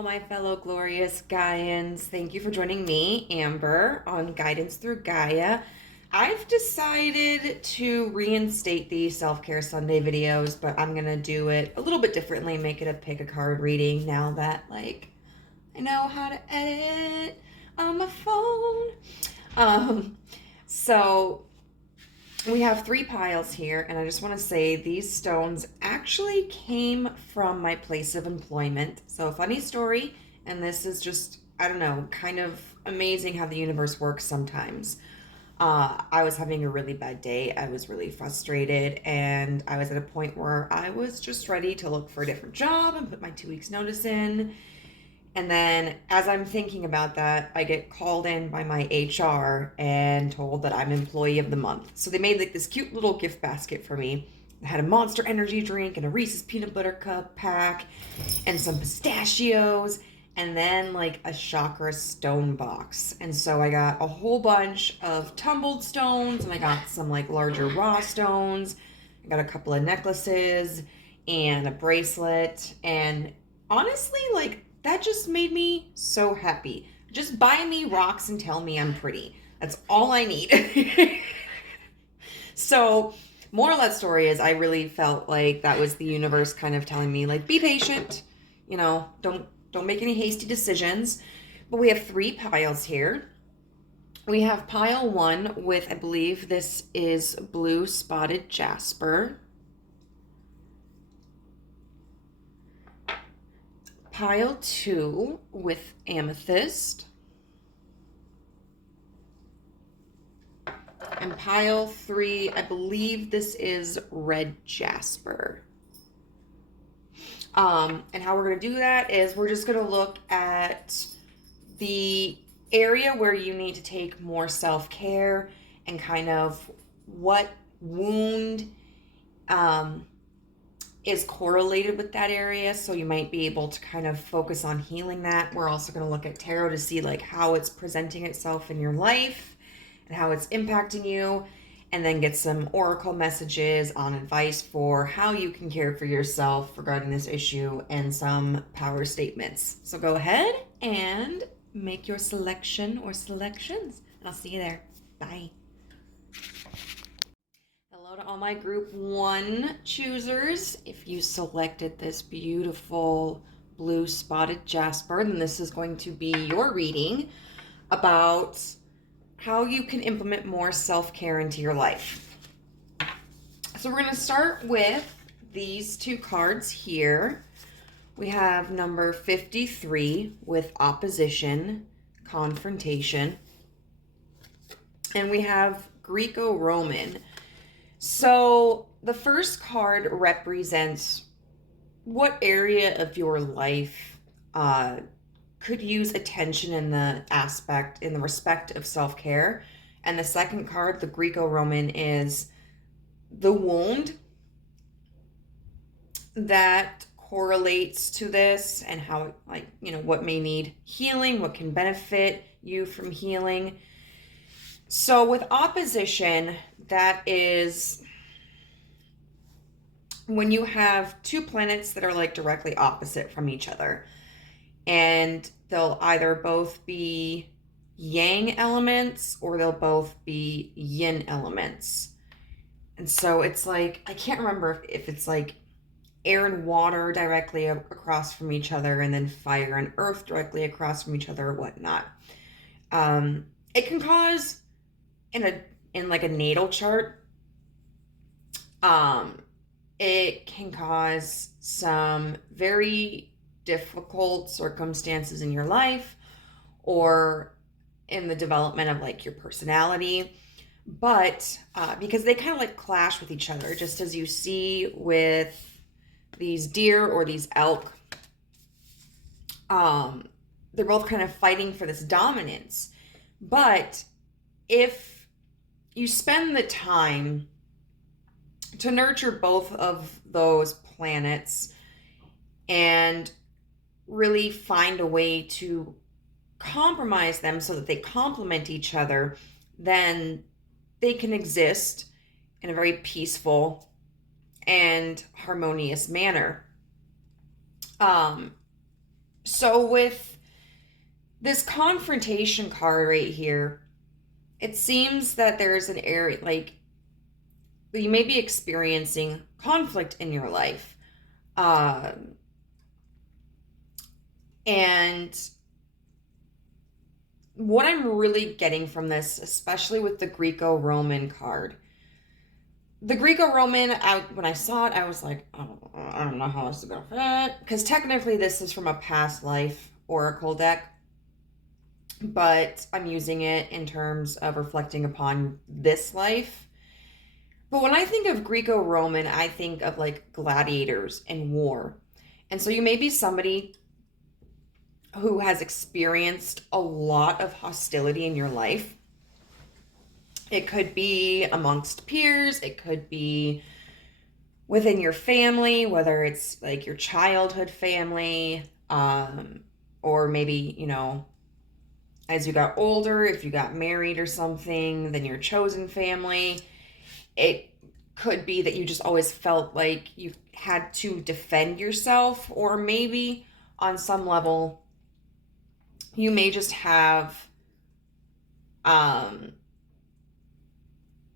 all my fellow glorious Gaians. Thank you for joining me, Amber, on Guidance Through Gaia. I've decided to reinstate these self-care Sunday videos, but I'm going to do it a little bit differently, make it a pick a card reading now that, I know how to edit on my phone. So we have 3 piles here, and I just want to say these stones actually came from my place of employment. So a funny story, and this is just, I don't know, kind of amazing how the universe works sometimes. I was having a really bad day. I was really frustrated, and I was at a point where I was just ready to look for a different job and put my 2 weeks notice in. And then as I'm thinking about that, I get called in by my HR and told that I'm employee of the month. So they made like this cute little gift basket for me. It had a Monster Energy drink and a Reese's peanut butter cup pack and some pistachios and then like a chakra stone box. And so I got a whole bunch of tumbled stones and I got some like larger raw stones. I got a couple of necklaces and a bracelet, and honestly, like, that just made me so happy. Just buy me rocks and tell me I'm pretty. That's all I need. So, moral of that story is I really felt like that was the universe kind of telling me, like, be patient. Don't make any hasty decisions. But we have 3 piles here. We have pile 1 with, I believe this is blue spotted jasper. Pile 2 with amethyst. And pile 3, I believe this is red jasper. And how we're going to do that is we're just going to look at the area where you need to take more self-care and kind of what wound is correlated with that area, so you might be able to kind of focus on healing that. We're also going to look at tarot to see like how it's presenting itself in your life and how it's impacting you, and then get some oracle messages on advice for how you can care for yourself regarding this issue and some power statements. So go ahead and make your selection or selections, and I'll see you there. Bye. Hello to all my group 1 choosers. If you selected this beautiful blue spotted jasper, then this is going to be your reading about how you can implement more self-care into your life. So we're going to start with these 2 cards here. We have number 53 with opposition, confrontation, and we have Greco-Roman. So the first card represents what area of your life could use attention in the respect of self-care. And the second card, the Greco-Roman, is the wound that correlates to this and how, what may need healing, what can benefit you from healing. So with opposition, that is when you have 2 planets that are like directly opposite from each other, and they'll either both be yang elements or they'll both be yin elements. And so it's like, I can't remember if it's like air and water directly across from each other and then fire and earth directly across from each other or whatnot. It can cause in like a natal chart, it can cause some very difficult circumstances in your life or in the development of like your personality. But because they kind of like clash with each other, just as you see with these deer or these elk, they're both kind of fighting for this dominance. But if you spend the time to nurture both of those planets and really find a way to compromise them so that they complement each other, then they can exist in a very peaceful and harmonious manner. So with this confrontation card right here, it seems that there's an area, like, you may be experiencing conflict in your life. Um, and what I'm really getting from this, especially with the Greco-Roman card, the Greco-Roman, when I saw it, I was like, oh, I don't know how this is going to fit. Because technically this is from a past life oracle deck, but I'm using it in terms of reflecting upon this life. But when I think of Greco-Roman, I think of like gladiators and war. And so you may be somebody who has experienced a lot of hostility in your life. It could be amongst peers, it could be within your family, whether it's like your childhood family, or maybe, as you got older, if you got married or something, then your chosen family. It could be that you just always felt like you had to defend yourself, or maybe on some level, you may just have um,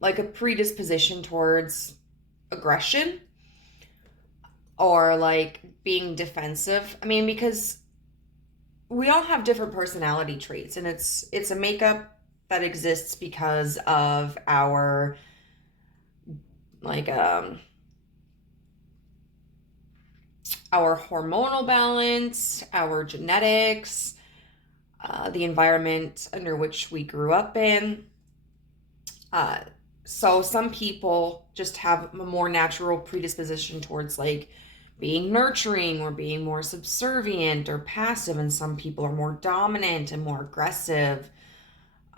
like a predisposition towards aggression or like being defensive. I mean, because we all have different personality traits, and it's a makeup that exists because of our like our hormonal balance, our genetics, the environment under which we grew up in. Uh, so some people just have a more natural predisposition towards like being nurturing or being more subservient or passive, and some people are more dominant and more aggressive,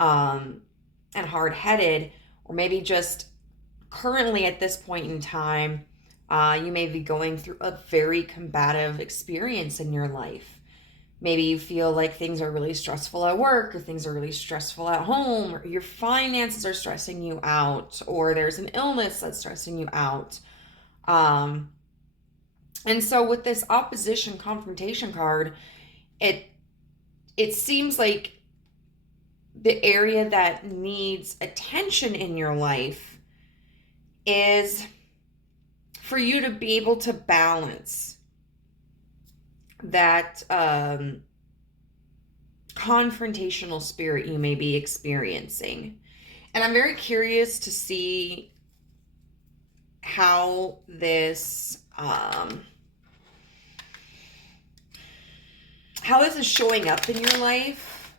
and hard-headed, or maybe just currently at this point in time, you may be going through a very combative experience in your life. Maybe you feel like things are really stressful at work, or things are really stressful at home, or your finances are stressing you out, or there's an illness that's stressing you out. Um, and so with this opposition confrontation card, it it seems like the area that needs attention in your life is for you to be able to balance that confrontational spirit you may be experiencing. And I'm very curious to see how this is showing up in your life,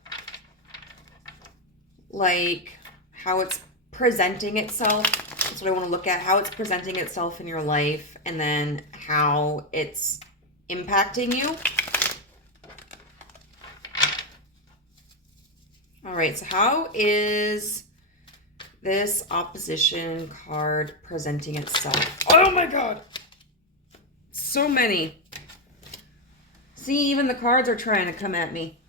like how it's presenting itself. That's what I want to look at, how it's presenting itself in your life, and then how it's impacting you. All right, so how is this opposition card presenting itself? Oh my God! So many. See, even the cards are trying to come at me.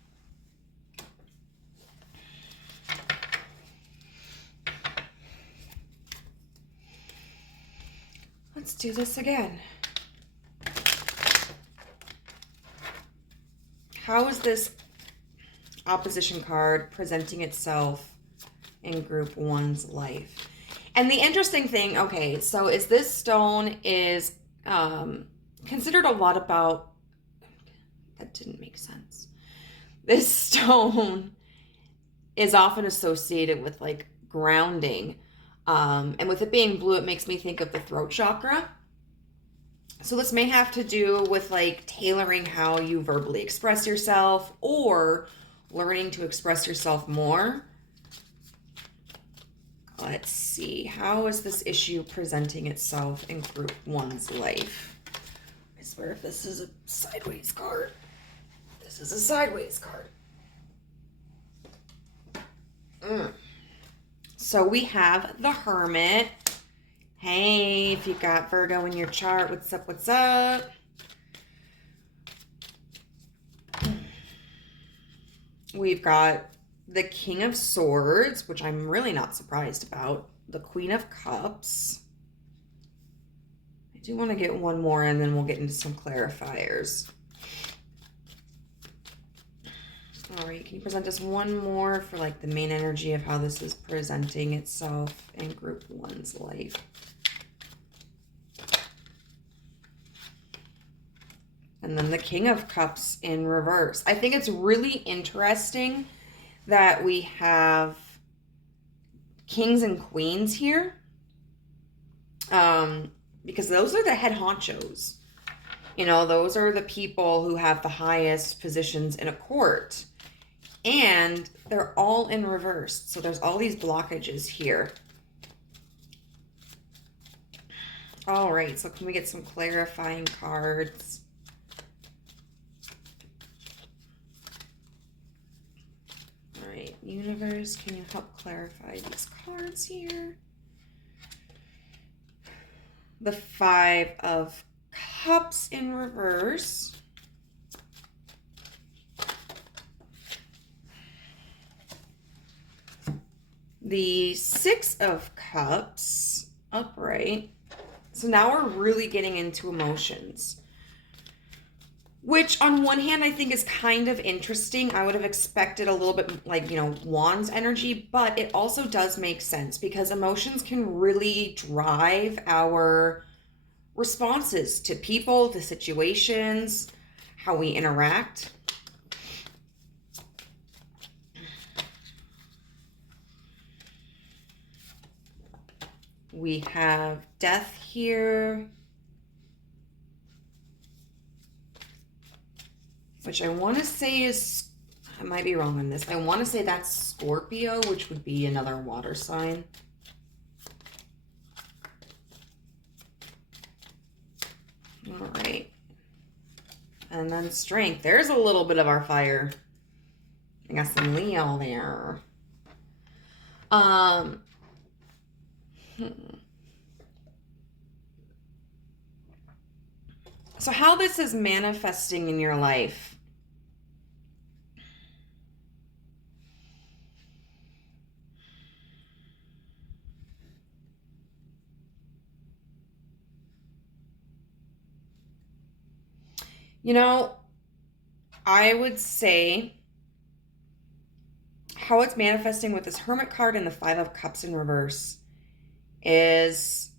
Let's do this again. How is this opposition card presenting itself in group one's life? And the interesting thing, okay, so is this stone is considered a lot about, that didn't make sense. This stone is often associated with like grounding. And with it being blue, it makes me think of the throat chakra. So this may have to do with like tailoring how you verbally express yourself, or learning to express yourself more. Let's see. How is this issue presenting itself in group one's life? I swear if this is a sideways card. This is a sideways card. So we have the Hermit. Hey, if you got Virgo in your chart, what's up, what's up? We've got the King of Swords, which I'm really not surprised about. The Queen of Cups. I do want to get one more, and then we'll get into some clarifiers. All right, can you present us one more for like the main energy of how this is presenting itself in group one's life? And then the King of Cups in reverse. I think it's really interesting that we have kings and queens here. Because those are the head honchos. You know, those are the people who have the highest positions in a court. And they're all in reverse. So there's all these blockages here. All right, so can we get some clarifying cards? All right, universe, can you help clarify these cards here? The Five of Cups in reverse. The Six of Cups upright. So now we're really getting into emotions, which on one hand I think is kind of interesting. I would have expected a little bit like, you know, Wands energy, but it also does make sense because emotions can really drive our responses to people, to situations, how we interact. We have Death here, which I want to say is, I might be wrong on this. I want to say that's Scorpio, which would be another water sign. All right. And then Strength. There's a little bit of our fire. I got some Leo there. So how this is manifesting in your life. You know, I would say how it's manifesting with this Hermit card and the Five of Cups in reverse is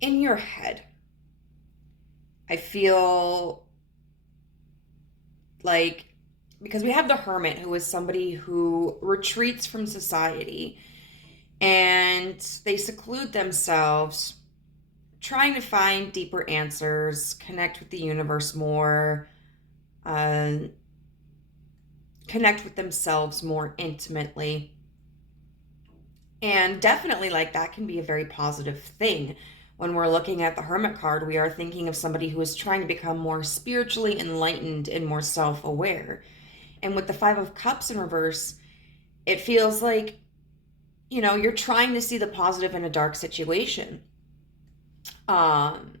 in your head. I feel like, because we have the Hermit, who is somebody who retreats from society and they seclude themselves, trying to find deeper answers, connect with the universe more, connect with themselves more intimately. And definitely, like, that can be a very positive thing. When we're looking at the Hermit card, we are thinking of somebody who is trying to become more spiritually enlightened and more self-aware. And with the Five of Cups in reverse, it feels like, you know, you're trying to see the positive in a dark situation. And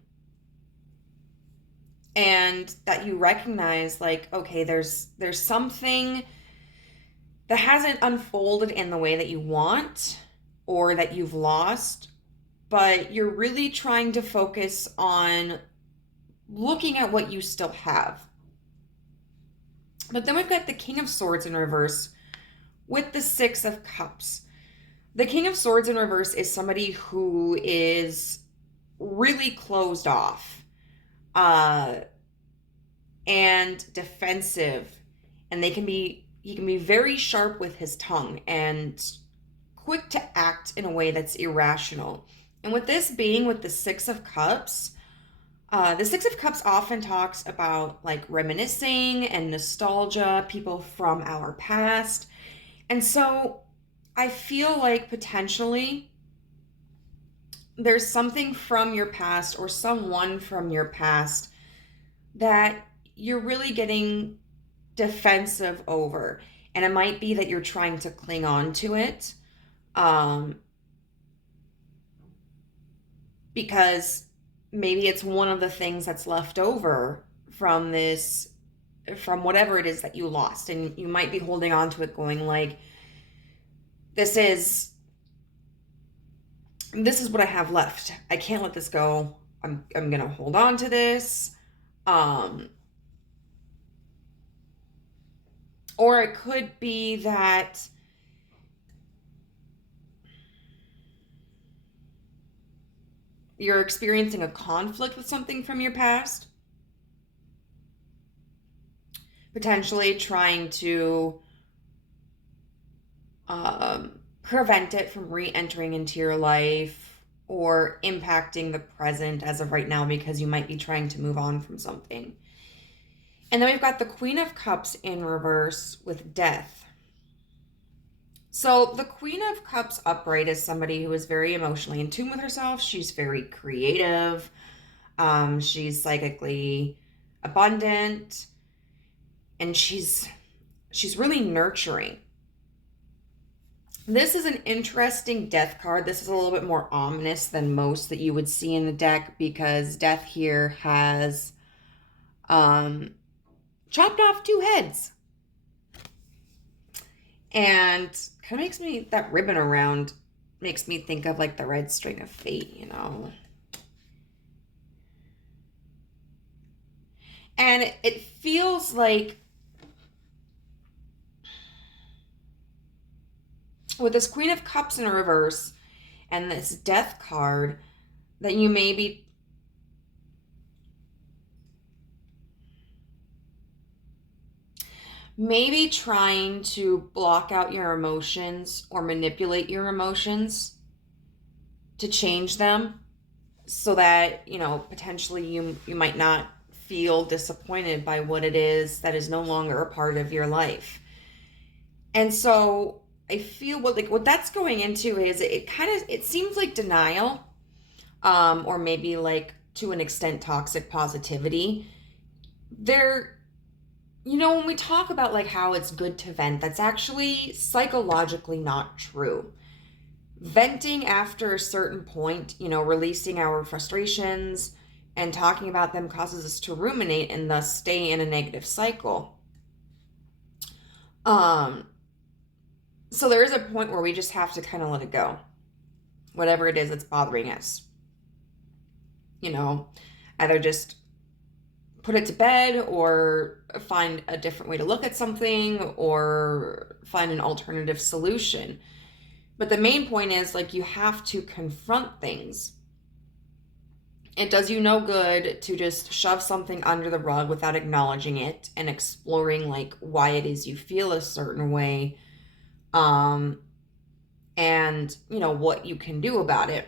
that you recognize, like, okay, there's something that hasn't unfolded in the way that you want or that you've lost, but you're really trying to focus on looking at what you still have. But then we've got the King of Swords in reverse with the Six of Cups. The King of Swords in reverse is somebody who is really closed off and defensive, and he can be very sharp with his tongue and quick to act in a way that's irrational. And with this being with the Six of Cups, the Six of Cups often talks about like reminiscing and nostalgia, people from our past. And so I feel like potentially there's something from your past or someone from your past that you're really getting defensive over. And it might be that you're trying to cling on to it. Because maybe it's one of the things that's left over from this, from whatever it is that you lost. And you might be holding on to it going like, this is what I have left. I can't let this go. I'm gonna hold on to this. Or it could be that you're experiencing a conflict with something from your past, potentially trying to prevent it from re-entering into your life or impacting the present as of right now because you might be trying to move on from something. And then we've got the Queen of Cups in reverse with death. So the Queen of Cups upright is somebody who is very emotionally in tune with herself. She's very creative. She's psychically abundant, and she's really nurturing. This is an interesting death card. This is a little bit more ominous than most that you would see in the deck because death here has chopped off 2 heads. And kind of makes me, that ribbon around makes me think of like the red string of fate, you know. And it feels like with this Queen of Cups in reverse and this death card that you maybe trying to block out your emotions or manipulate your emotions to change them so that, you know, potentially you might not feel disappointed by what it is that is no longer a part of your life. And so I feel what that's going into is it seems like denial, or maybe like to an extent toxic positivity. You know, when we talk about like how it's good to vent, that's actually psychologically not true. Venting after a certain point, you know, releasing our frustrations and talking about them causes us to ruminate and thus stay in a negative cycle. So there is a point where we just have to kind of let it go. Whatever it is that's bothering us. You know, either just put it to bed or find a different way to look at something or find an alternative solution. But the main point is like you have to confront things. It does you no good to just shove something under the rug without acknowledging it and exploring like why it is you feel a certain way. And you know what you can do about it.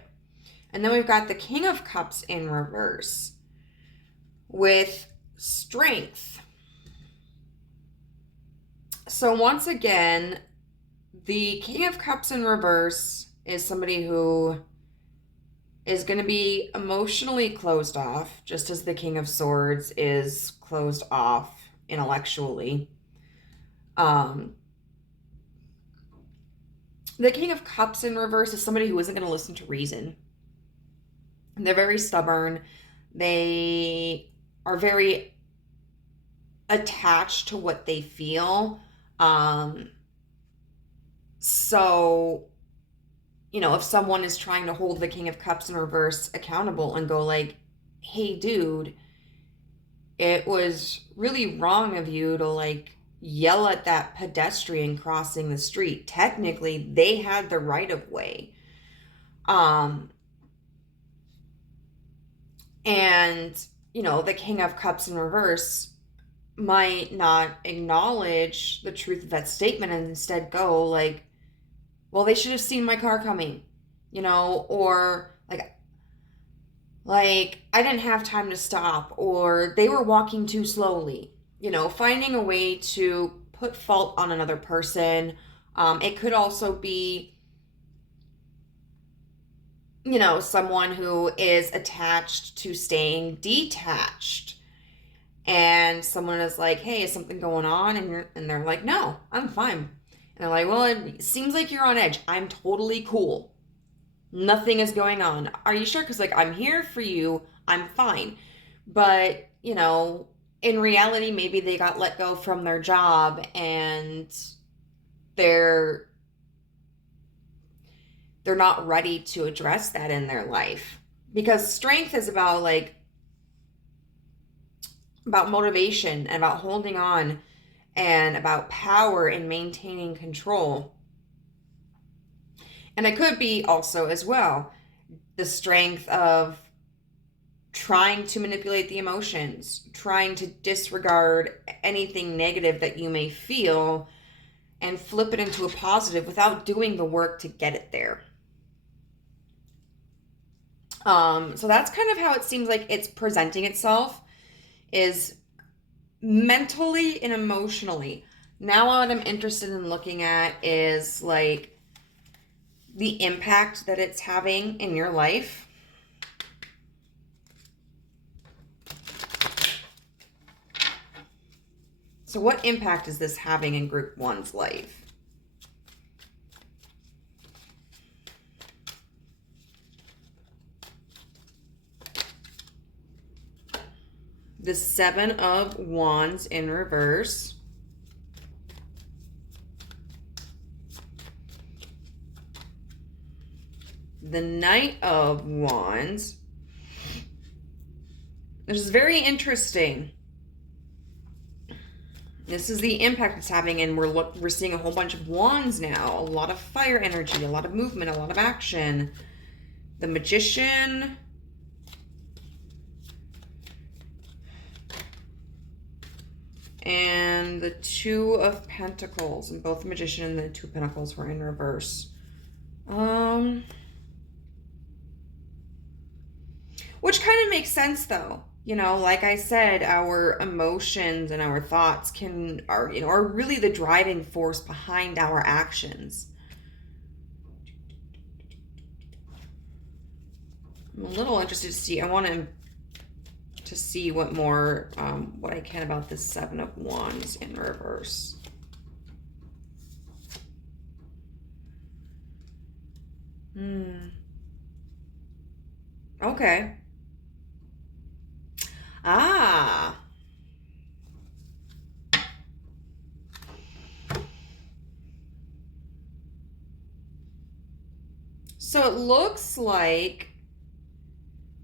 And then we've got the King of Cups in reverse with strength. So once again, the King of Cups in reverse is somebody who is going to be emotionally closed off, just as the King of Swords is closed off intellectually. The King of Cups in reverse is somebody who isn't going to listen to reason. They're very stubborn. They are very attached to what they feel. So, you know, if someone is trying to hold the King of Cups in reverse accountable and go like, hey, dude, it was really wrong of you to like yell at that pedestrian crossing the street. Technically, they had the right of way. And, you know, the King of Cups in reverse might not acknowledge the truth of that statement and instead go like, well, they should have seen my car coming, you know, or like I didn't have time to stop, or they were walking too slowly, you know, finding a way to put fault on another person. It could also be, you know, someone who is attached to staying detached. And someone is like, hey, is something going on? And they're like, no, I'm fine. And they're like, well, it seems like you're on edge. I'm totally cool. Nothing is going on. Are you sure? Because, like, I'm here for you. I'm fine. But, you know, in reality, maybe they got let go from their job and they're not ready to address that in their life. Because strength is about, like, about motivation and about holding on and about power and maintaining control. And it could be also as well the strength of trying to manipulate the emotions, trying to disregard anything negative that you may feel and flip it into a positive without doing the work to get it there. So that's kind of how it seems like it's presenting itself, is mentally and emotionally. Now what I'm interested in looking at is like the impact that it's having in your life. So what impact is this having in group one's life? The Seven of Wands in reverse. The Knight of Wands. This is very interesting. This is the impact it's having, and we're seeing a whole bunch of wands now. A lot of fire energy, a lot of movement, a lot of action. The Magician. And the Two of Pentacles. And both the Magician and the Two of Pentacles were in reverse. Which kind of makes sense though. You know, like I said, our emotions and our thoughts are really the driving force behind our actions. I'm a little interested to see. I want to see what more, what I can about this Seven of Wands in reverse. Okay. Ah. So it looks like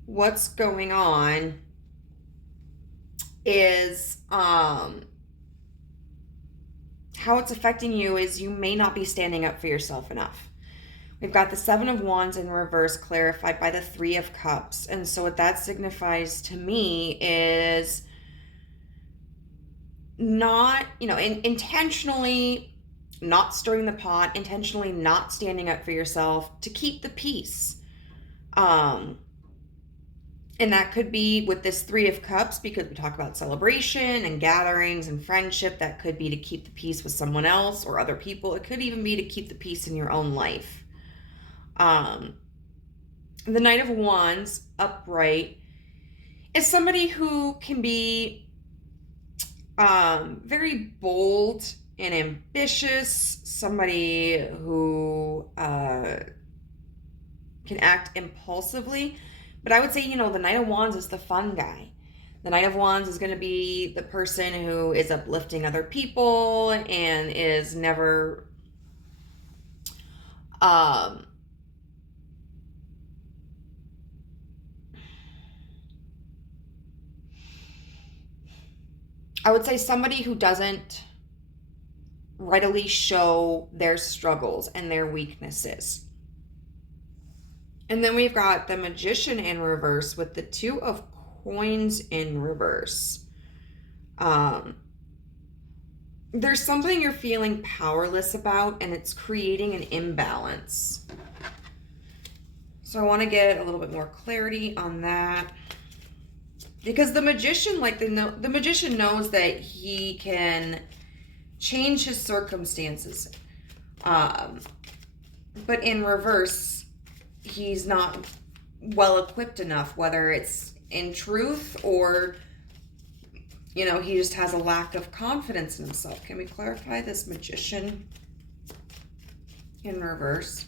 what's going on is how it's affecting you is you may not be standing up for yourself enough. We've got the Seven of Wands in reverse clarified by the Three of Cups. And so what that signifies to me is not, intentionally not stirring the pot, intentionally not standing up for yourself to keep the peace. And that could be with this Three of Cups, because we talk about celebration and gatherings and friendship. That could be to keep the peace with someone else or other people. It could even be to keep the peace in your own life. The Knight of Wands upright is somebody who can be very bold and ambitious, somebody who can act impulsively. But I would say, the Knight of Wands is the fun guy. The Knight of Wands is going to be the person who is uplifting other people and is never I would say somebody who doesn't readily show their struggles and their weaknesses. And then we've got the Magician in reverse with the Two of Coins in reverse. There's something you're feeling powerless about, and it's creating an imbalance. So I want to get a little bit more clarity on that. Because the Magician, the Magician knows that he can change his circumstances. But in reverse, he's not well equipped enough, whether it's in truth or, he just has a lack of confidence in himself. Can we clarify this Magician in reverse?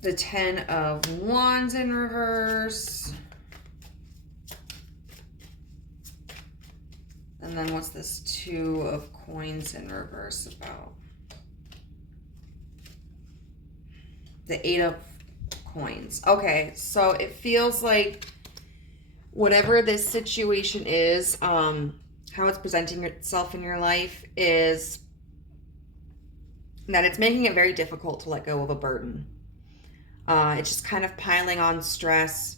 The Ten of Wands in reverse. And then what's this Two of Coins in reverse about? The Eight of Coins. Okay, so it feels like whatever this situation is, how it's presenting itself in your life is that it's making it very difficult to let go of a burden. It's just kind of piling on stress,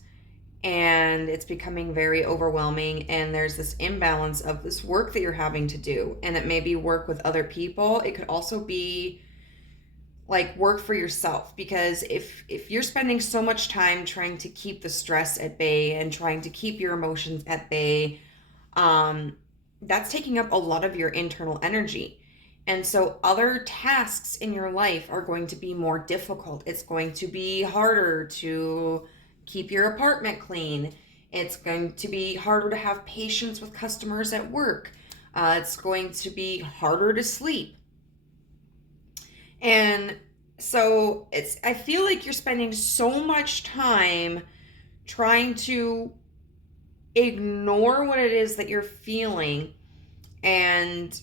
and it's becoming very overwhelming, and there's this imbalance of this work that you're having to do, and it may be work with other people. It could also be like work for yourself, because if you're spending so much time trying to keep the stress at bay and trying to keep your emotions at bay, that's taking up a lot of your internal energy. And so other tasks in your life are going to be more difficult. It's going to be harder to keep your apartment clean. It's going to be harder to have patience with customers at work. It's going to be harder to sleep. And so I feel like you're spending so much time trying to ignore what it is that you're feeling and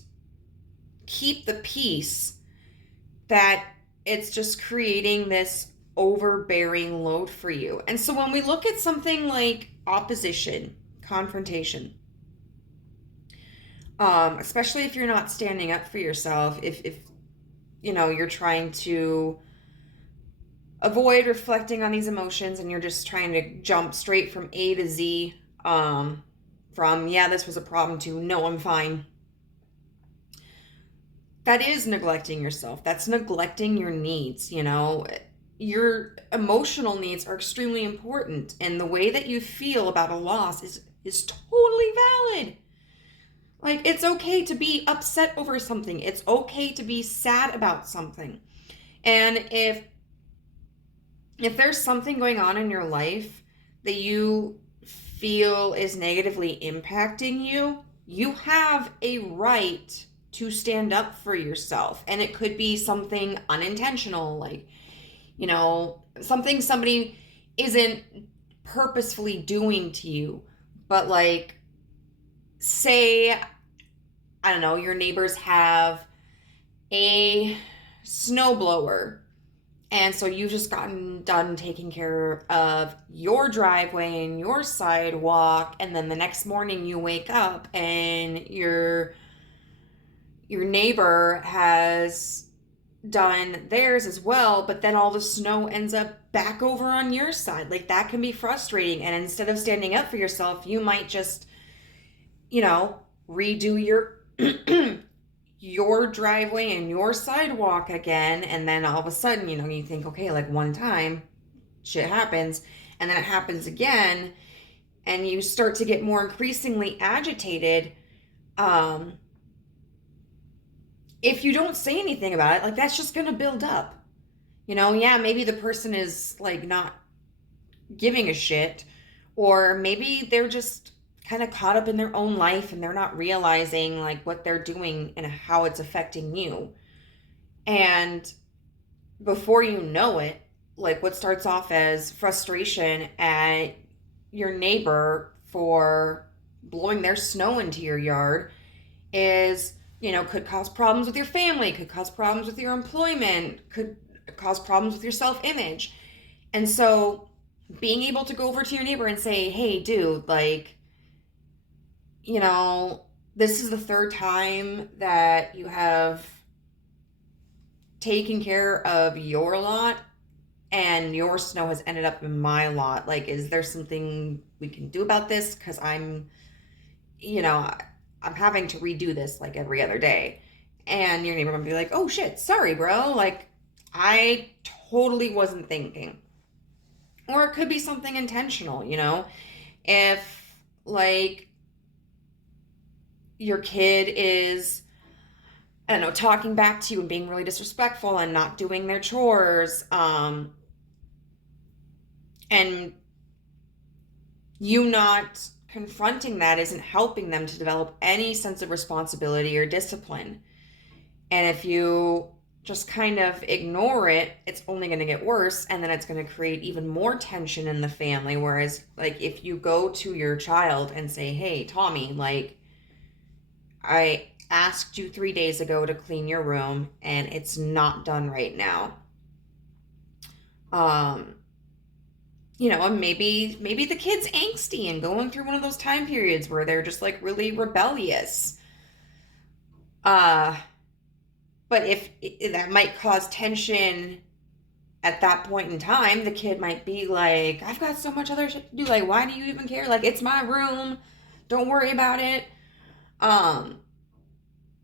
keep the peace, that it's just creating this overbearing load for you. And so when we look at something like opposition, confrontation, especially if you're not standing up for yourself, if you know, you're trying to avoid reflecting on these emotions and you're just trying to jump straight from A to Z, from, yeah, this was a problem, to, no, I'm fine. That is neglecting yourself. That's neglecting your needs, you know. Your emotional needs are extremely important, and the way that you feel about a loss is totally valid. Like, it's okay to be upset over something. It's okay to be sad about something. And if there's something going on in your life that you feel is negatively impacting you, you have a right to stand up for yourself. And it could be something unintentional, like, you know, something somebody isn't purposefully doing to you. But like, say, I don't know, your neighbors have a snowblower, and so you've just gotten done taking care of your driveway and your sidewalk, and then the next morning you wake up and your neighbor has done theirs as well, but then all the snow ends up back over on your side. Like, that can be frustrating. And instead of standing up for yourself, you might just, you know, redo your your driveway and your sidewalk again. And then all of a sudden, you know, you think, okay, like one time shit happens, and then it happens again, and you start to get more increasingly agitated. If you don't say anything about it, like, that's just going to build up. You know, yeah, maybe the person is like not giving a shit, or maybe they're just kind of caught up in their own life and they're not realizing like what they're doing and how it's affecting you. And before you know it, like, what starts off as frustration at your neighbor for blowing their snow into your yard is, you know, could cause problems with your family, could cause problems with your employment, could cause problems with your self-image. And so being able to go over to your neighbor and say, hey, dude, like, you know, this is the third time that you have taken care of your lot and your snow has ended up in my lot. Like, is there something we can do about this? Because you know, I'm having to redo this like every other day. And your neighbor might be like, oh shit, sorry, bro. Like, I totally wasn't thinking. Or it could be something intentional, you know? If, like, your kid is, I don't know, talking back to you and being really disrespectful and not doing their chores, and you not confronting that isn't helping them to develop any sense of responsibility or discipline. And if you just kind of ignore it, it's only going to get worse, and then it's going to create even more tension in the family. Whereas, like, if you go to your child and say, hey, Tommy, like, I asked you 3 days ago to clean your room and it's not done right now. Um, and maybe the kid's angsty and going through one of those time periods where they're just like really rebellious. Uh, but if that might cause tension at that point in time, the kid might be like, I've got so much other shit to do. Like, why do you even care? Like, it's my room. Don't worry about it. Um,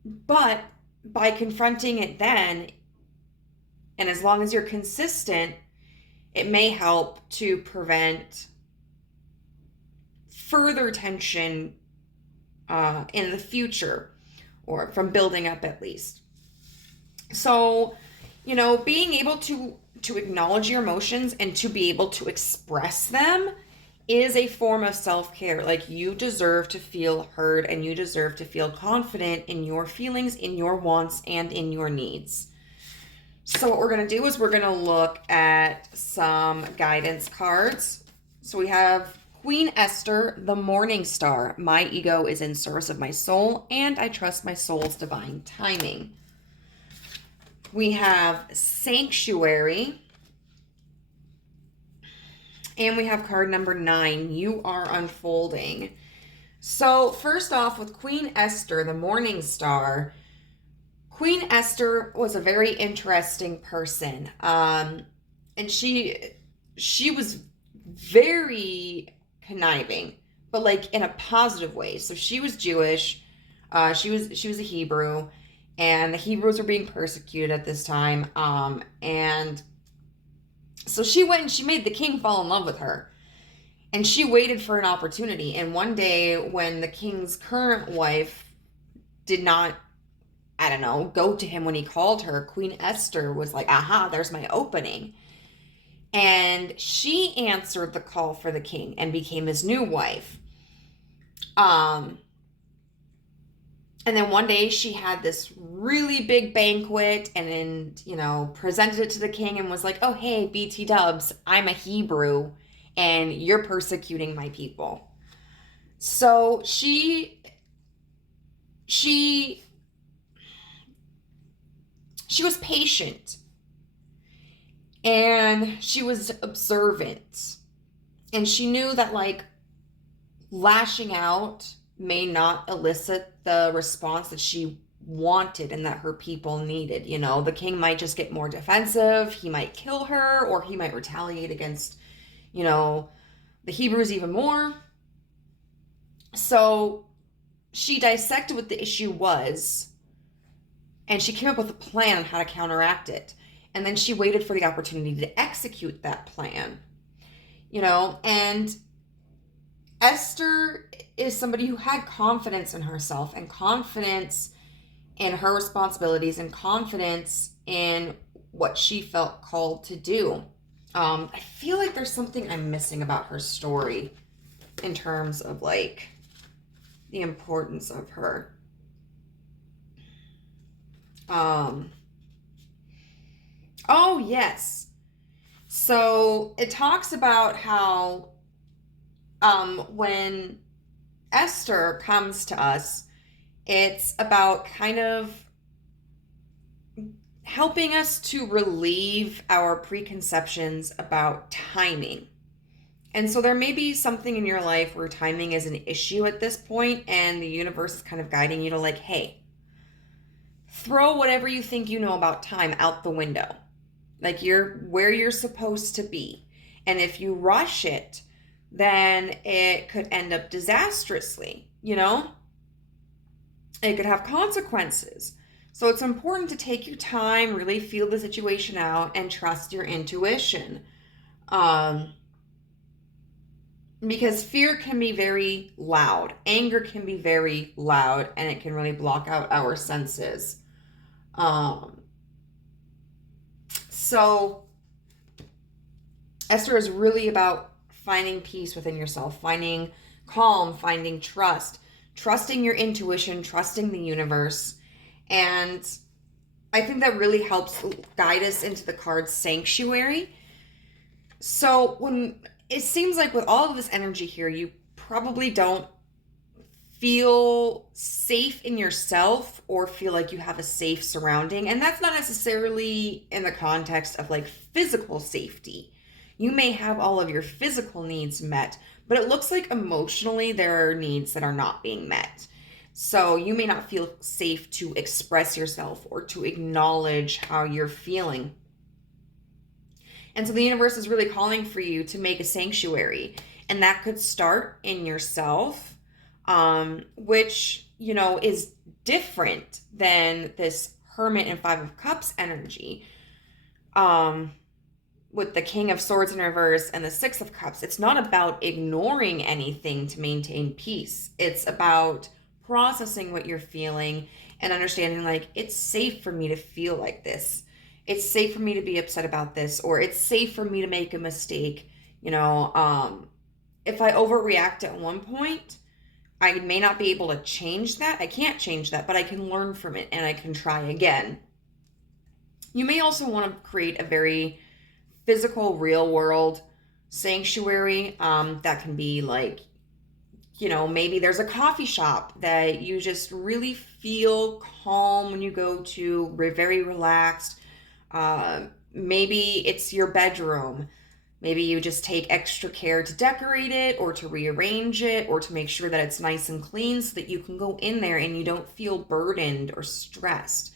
but by confronting it then, and as long as you're consistent, it may help to prevent further tension in the future, or from building up at least. So, being able to acknowledge your emotions and to be able to express them is a form of self-care. Like, you deserve to feel heard, and you deserve to feel confident in your feelings, in your wants, and in your needs. So what we're going to do is we're going to look at some guidance cards. So we have Queen Esther, the Morning Star. My ego is in service of my soul, and I trust my soul's divine timing. We have Sanctuary. And we have card number 9, You Are Unfolding. So first off, with Queen Esther, the Morning Star, Queen Esther was a very interesting person. And she was very conniving, but like in a positive way. So she was Jewish. She was a Hebrew, and the Hebrews were being persecuted at this time. And so she went and she made the king fall in love with her. And she waited for an opportunity. And one day when the king's current wife did not, I don't know, go to him when he called her, Queen Esther was like, aha, there's my opening. And she answered the call for the king and became his new wife. And then one day she had this really big banquet and then, presented it to the king and was like, oh, hey, BT dubs, I'm a Hebrew and you're persecuting my people. So she was patient, and she was observant, and she knew that like lashing out may not elicit the response that she wanted and that her people needed. The king might just get more defensive, he might kill her, or he might retaliate against, the Hebrews even more. So she dissected what the issue was, and she came up with a plan on how to counteract it. And then she waited for the opportunity to execute that plan. And Esther is somebody who had confidence in herself and confidence in her responsibilities and confidence in what she felt called to do. I feel like there's something I'm missing about her story in terms of like the importance of her. Oh, yes. So it talks about how when Esther comes to us, it's about kind of helping us to relieve our preconceptions about timing. And so there may be something in your life where timing is an issue at this point, and the universe is kind of guiding you to like, hey, throw whatever you think you know about time out the window. Like, you're where you're supposed to be. And if you rush it, then it could end up disastrously, It could have consequences. So it's important to take your time, really feel the situation out, and trust your intuition. Because fear can be very loud. Anger can be very loud, and it can really block out our senses. So Esther is really about finding peace within yourself, finding calm, finding trust, trusting your intuition, trusting the universe. And I think that really helps guide us into the card Sanctuary. So when it seems like with all of this energy here, you probably don't feel safe in yourself or feel like you have a safe surrounding. And that's not necessarily in the context of like physical safety. You may have all of your physical needs met, but it looks like emotionally there are needs that are not being met. So you may not feel safe to express yourself or to acknowledge how you're feeling. And so the universe is really calling for you to make a sanctuary. And that could start in yourself, which, you know, is different than this Hermit and Five of Cups energy. With the King of Swords in reverse and the Six of Cups, it's not about ignoring anything to maintain peace. It's about processing what you're feeling and understanding, like, it's safe for me to feel like this. It's safe for me to be upset about this, or it's safe for me to make a mistake. You know, if I overreact at one point, I may not be able to change that. I can't change that, but I can learn from it and I can try again. You may also want to create a very physical, real world sanctuary. That can be like, you know, maybe there's a coffee shop that you just really feel calm when you go to, very relaxed. Maybe it's your bedroom. Maybe you just take extra care to decorate it or to rearrange it or to make sure that it's nice and clean so that you can go in there and you don't feel burdened or stressed.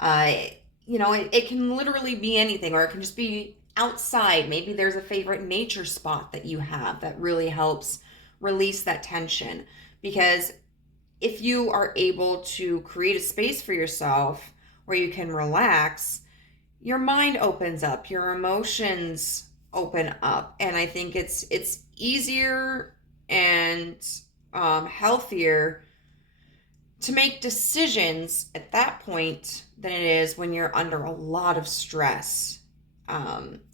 You know, it can literally be anything, or it can just be outside. Maybe there's a favorite nature spot that you have that really helps release that tension. Because if you are able to create a space for yourself where you can relax, your mind opens up, your emotions open up, and I think it's easier and healthier to make decisions at that point than it is when you're under a lot of stress.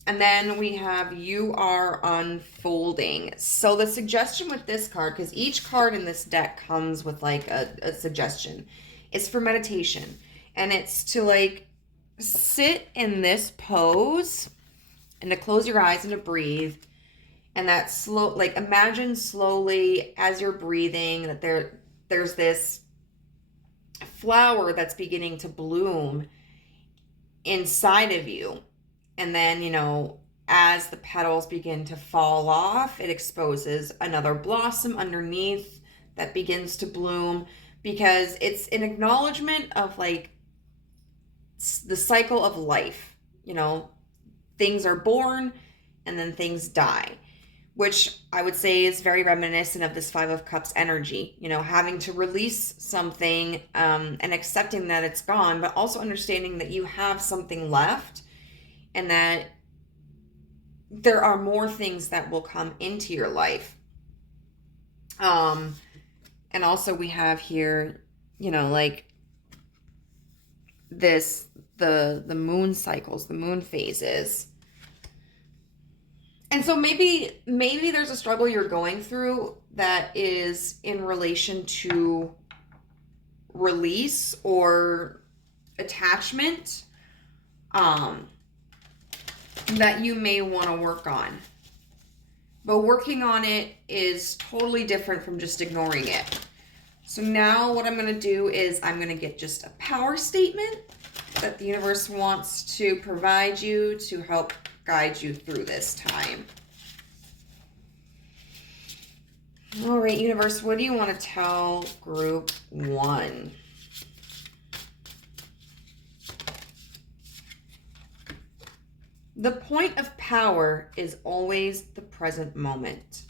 And then we have you are unfolding. So the suggestion with this card, because each card in this deck comes with like a suggestion, is for meditation. And it's to like sit in this pose and to close your eyes and to breathe. And that slow, like imagine slowly as you're breathing that there's this flower that's beginning to bloom inside of you. And then, you know, as the petals begin to fall off, it exposes another blossom underneath that begins to bloom, because it's an acknowledgement of like the cycle of life. You know, things are born and then things die, which I would say is very reminiscent of this Five of Cups energy, you know, having to release something and accepting that it's gone, but also understanding that you have something left and that there are more things that will come into your life. And also we have here, you know, like this, the moon cycles, the moon phases. And so maybe there's a struggle you're going through that is in relation to release or attachment, that you may want to work on. But working on it is totally different from just ignoring it. So now what I'm going to do is I'm going to get just a power statement that the universe wants to provide you to help guide you through this time. All right, universe, what do you want to tell group 1? The point of power is always the present moment.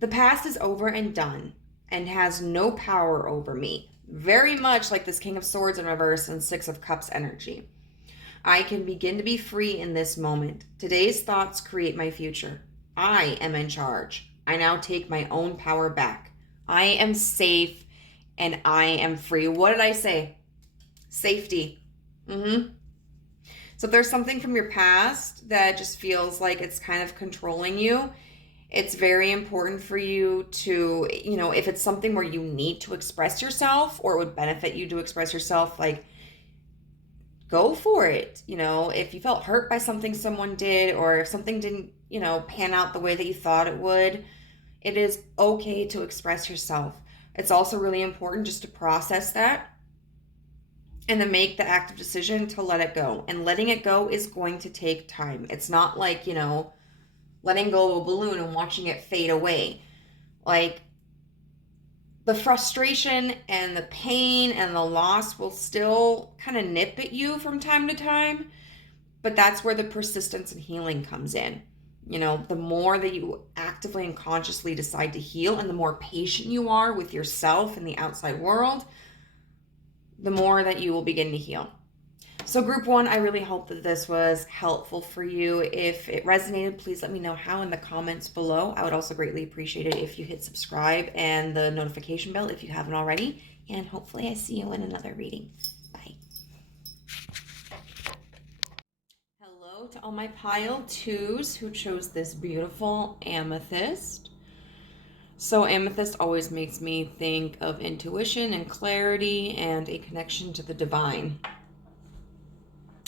The past is over and done and has no power over me. Very much like this King of Swords in reverse and Six of Cups energy. I can begin to be free in this moment. Today's thoughts create my future. I am in charge. I now take my own power back. I am safe and I am free. What did I say? Safety. So if there's something from your past that just feels like it's kind of controlling you, it's very important for you to, you know, if it's something where you need to express yourself or it would benefit you to express yourself, like, go for it. You know, if you felt hurt by something someone did, or if something didn't, you know, pan out the way that you thought it would, it is okay to express yourself. It's also really important just to process that and to make the active decision to let it go. And letting it go is going to take time. It's not like, letting go of a balloon and watching it fade away. Like, the frustration and the pain and the loss will still kind of nip at you from time to time, but that's where the persistence and healing comes in. The more that you actively and consciously decide to heal, and the more patient you are with yourself and the outside world, the more that you will begin to heal. So group 1, I really hope that this was helpful for you. If it resonated, please let me know how in the comments below. I would also greatly appreciate it if you hit subscribe and the notification bell if you haven't already. And hopefully I see you in another reading. Bye. Hello to all my pile 2s who chose this beautiful amethyst. So amethyst always makes me think of intuition and clarity and a connection to the divine.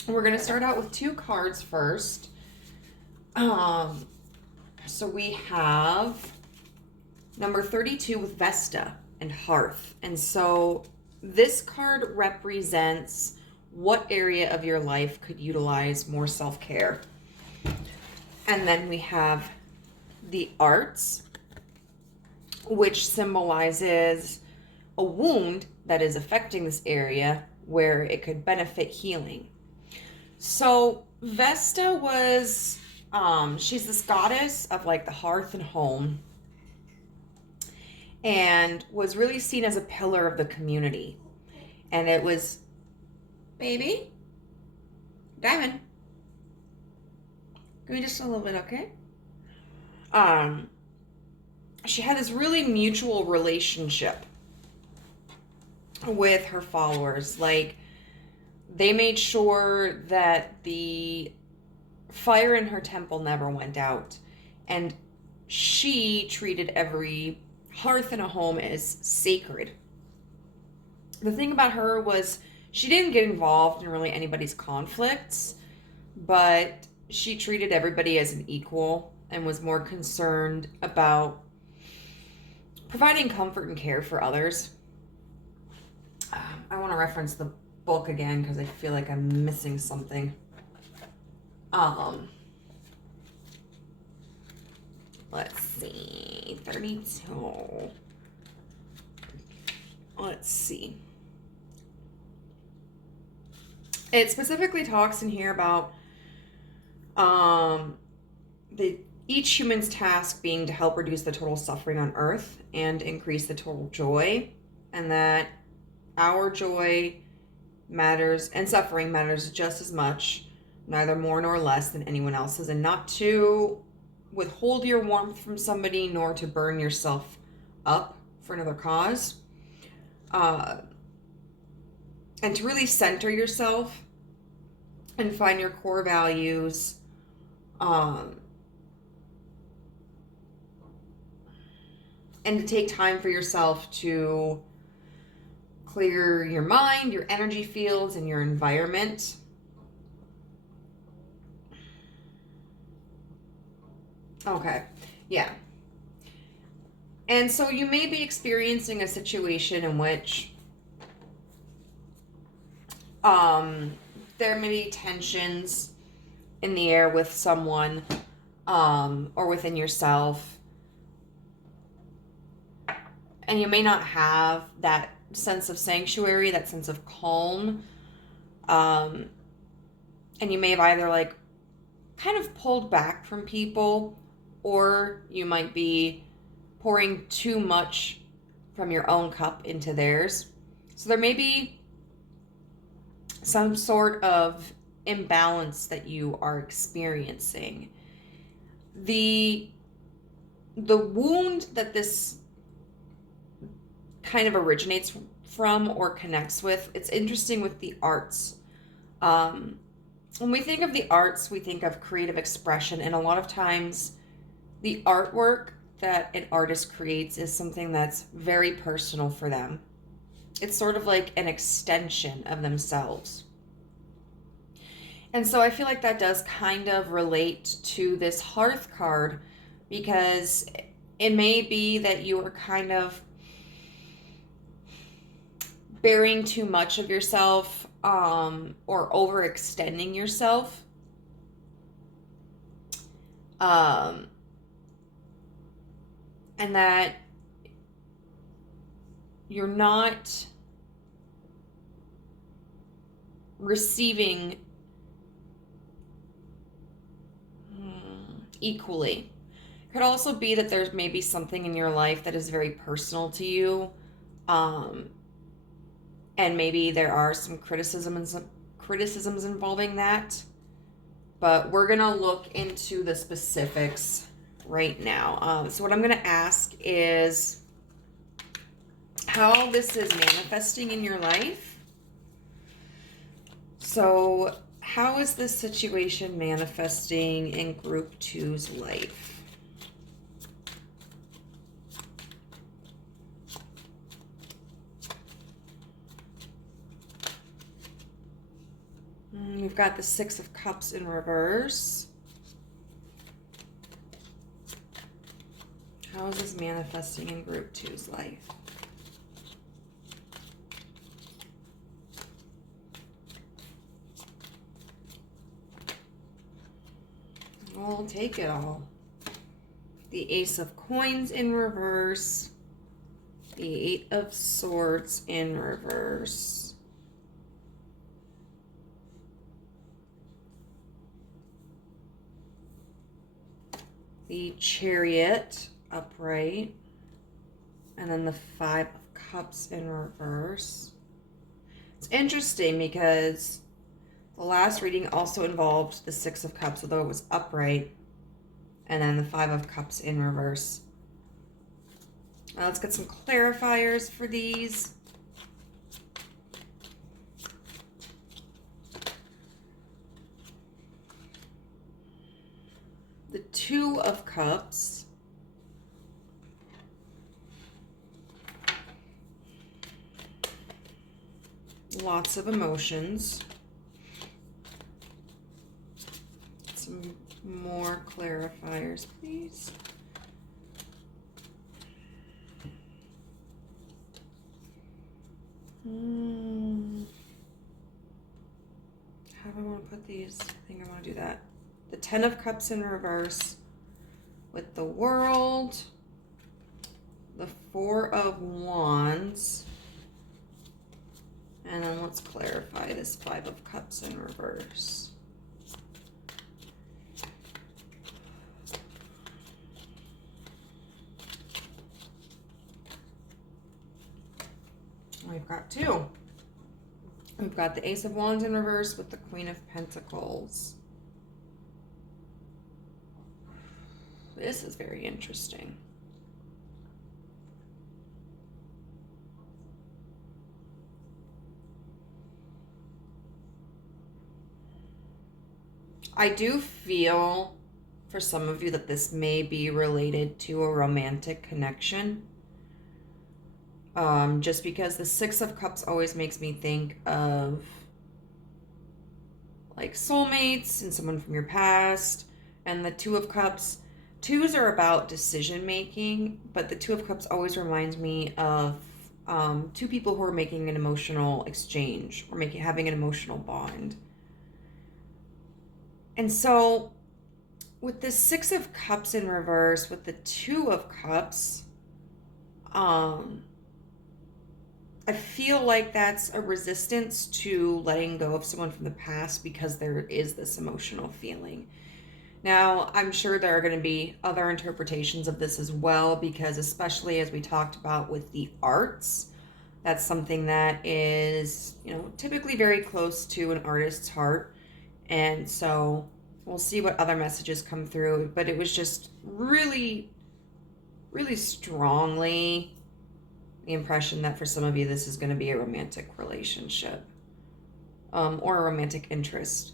We're going to start out with 2 cards first. So we have number 32 with Vesta and Hearth. And so this card represents what area of your life could utilize more self-care. And then we have the Arts, which symbolizes a wound that is affecting this area where it could benefit healing. So Vesta was, she's this goddess of like the hearth and home, and was really seen as a pillar of the community. And it was, baby, Diamond, give me just a little bit, okay? She had this really mutual relationship with her followers. Like, they made sure that the fire in her temple never went out. And she treated every hearth in a home as sacred. The thing about her was she didn't get involved in really anybody's conflicts, but she treated everybody as an equal and was more concerned about providing comfort and care for others. I want to reference the book again because I feel like I'm missing something. Let's see, 32. Let's see. It specifically talks in here about each human's task being to help reduce the total suffering on Earth and increase the total joy, and that our joy matters and suffering matters just as much, neither more nor less than anyone else's, and not to withhold your warmth from somebody nor to burn yourself up for another cause, and to really center yourself and find your core values, and to take time for yourself to clear your mind, your energy fields, and your environment. Okay, yeah. And so you may be experiencing a situation in which there may be tensions in the air with someone, or within yourself. And you may not have that sense of sanctuary, that sense of calm. And you may have either like kind of pulled back from people, or you might be pouring too much from your own cup into theirs. So there may be some sort of imbalance that you are experiencing. The wound that this kind of originates from or connects with, it's interesting with the arts. When we think of the arts, we think of creative expression, and a lot of times the artwork that an artist creates is something that's very personal for them. It's sort of like an extension of themselves. And so I feel like that does kind of relate to this Hearth card, because it may be that you are kind of bearing too much of yourself, or overextending yourself. And that you're not receiving equally. Could also be that there's maybe something in your life that is very personal to you, and maybe there are some criticisms involving that. But we're gonna look into the specifics right now. So what I'm gonna ask is how this is manifesting in your life. So how is this situation manifesting in Group 2's life? We've got the Six of Cups in reverse. How is this manifesting in Group 2's life? We'll take it all. The Ace of Coins in reverse. The Eight of Swords in reverse. The Chariot upright. And then the Five of Cups in reverse. It's interesting because the last reading also involved the Six of Cups, although it was upright. And then the Five of Cups in reverse. Now let's get some clarifiers for these. The Two of Cups. Lots of emotions. Some more clarifiers, please. How do I want to put these? I think I want to do that. The Ten of Cups in reverse with the World, the Four of Wands, and then let's clarify this Five of Cups in reverse. We've got two. We've got the Ace of Wands in reverse with the Queen of Pentacles. This is very interesting. I do feel for some of you that this may be related to a romantic connection. Just because the Six of Cups always makes me think of like soulmates and someone from your past. And the Two of Cups, twos are about decision making, but the Two of Cups always reminds me of two people who are making an emotional exchange or having an emotional bond. And so with the Six of Cups in reverse, with the Two of Cups, I feel like that's a resistance to letting go of someone from the past because there is this emotional feeling. Now, I'm sure there are going to be other interpretations of this as well, because especially as we talked about with the arts, that's something that is, typically very close to an artist's heart. And so we'll see what other messages come through. But it was just really, really strongly the impression that for some of you, this is going to be a romantic relationship, or a romantic interest.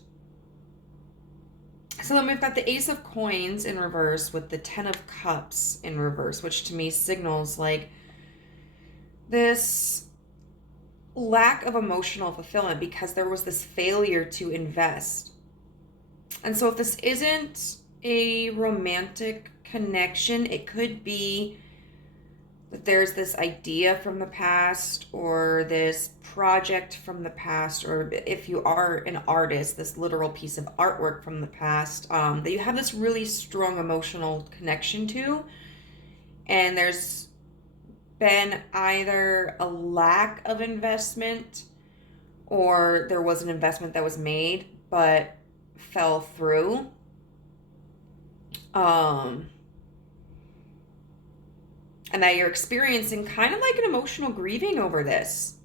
So then we've got the Ace of Coins in reverse with the Ten of Cups in reverse, which to me signals like this lack of emotional fulfillment because there was this failure to invest. And so if this isn't a romantic connection, it could be that there's this idea from the past or this project from the past, or if you are an artist, this literal piece of artwork from the past, that you have this really strong emotional connection to. And there's been either a lack of investment, or there was an investment that was made but fell through. And that you're experiencing kind of like an emotional grieving over this.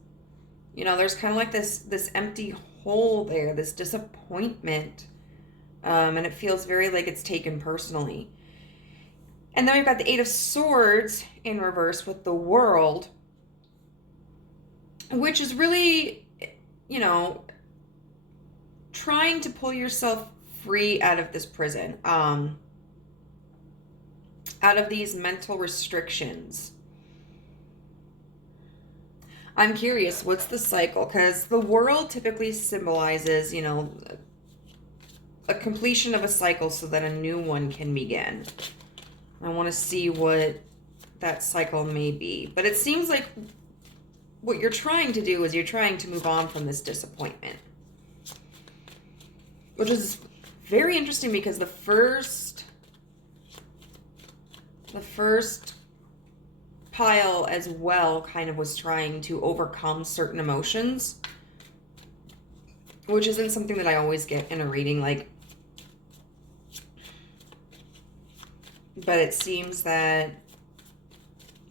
You know, there's kind of like this empty hole there, this disappointment. And it feels very like it's taken personally. And then we've got the Eight of Swords in reverse with the World, which is really, you know, trying to pull yourself free out of this prison. Out of these mental restrictions. I'm curious, what's the cycle? Because the World typically symbolizes, you know, a completion of a cycle so that a new one can begin. I want to see what that cycle may be. But it seems like what you're trying to do is you're trying to move on from this disappointment. Which is very interesting because the first pile as well kind of was trying to overcome certain emotions, which isn't something that I always get in a reading, like, but it seems that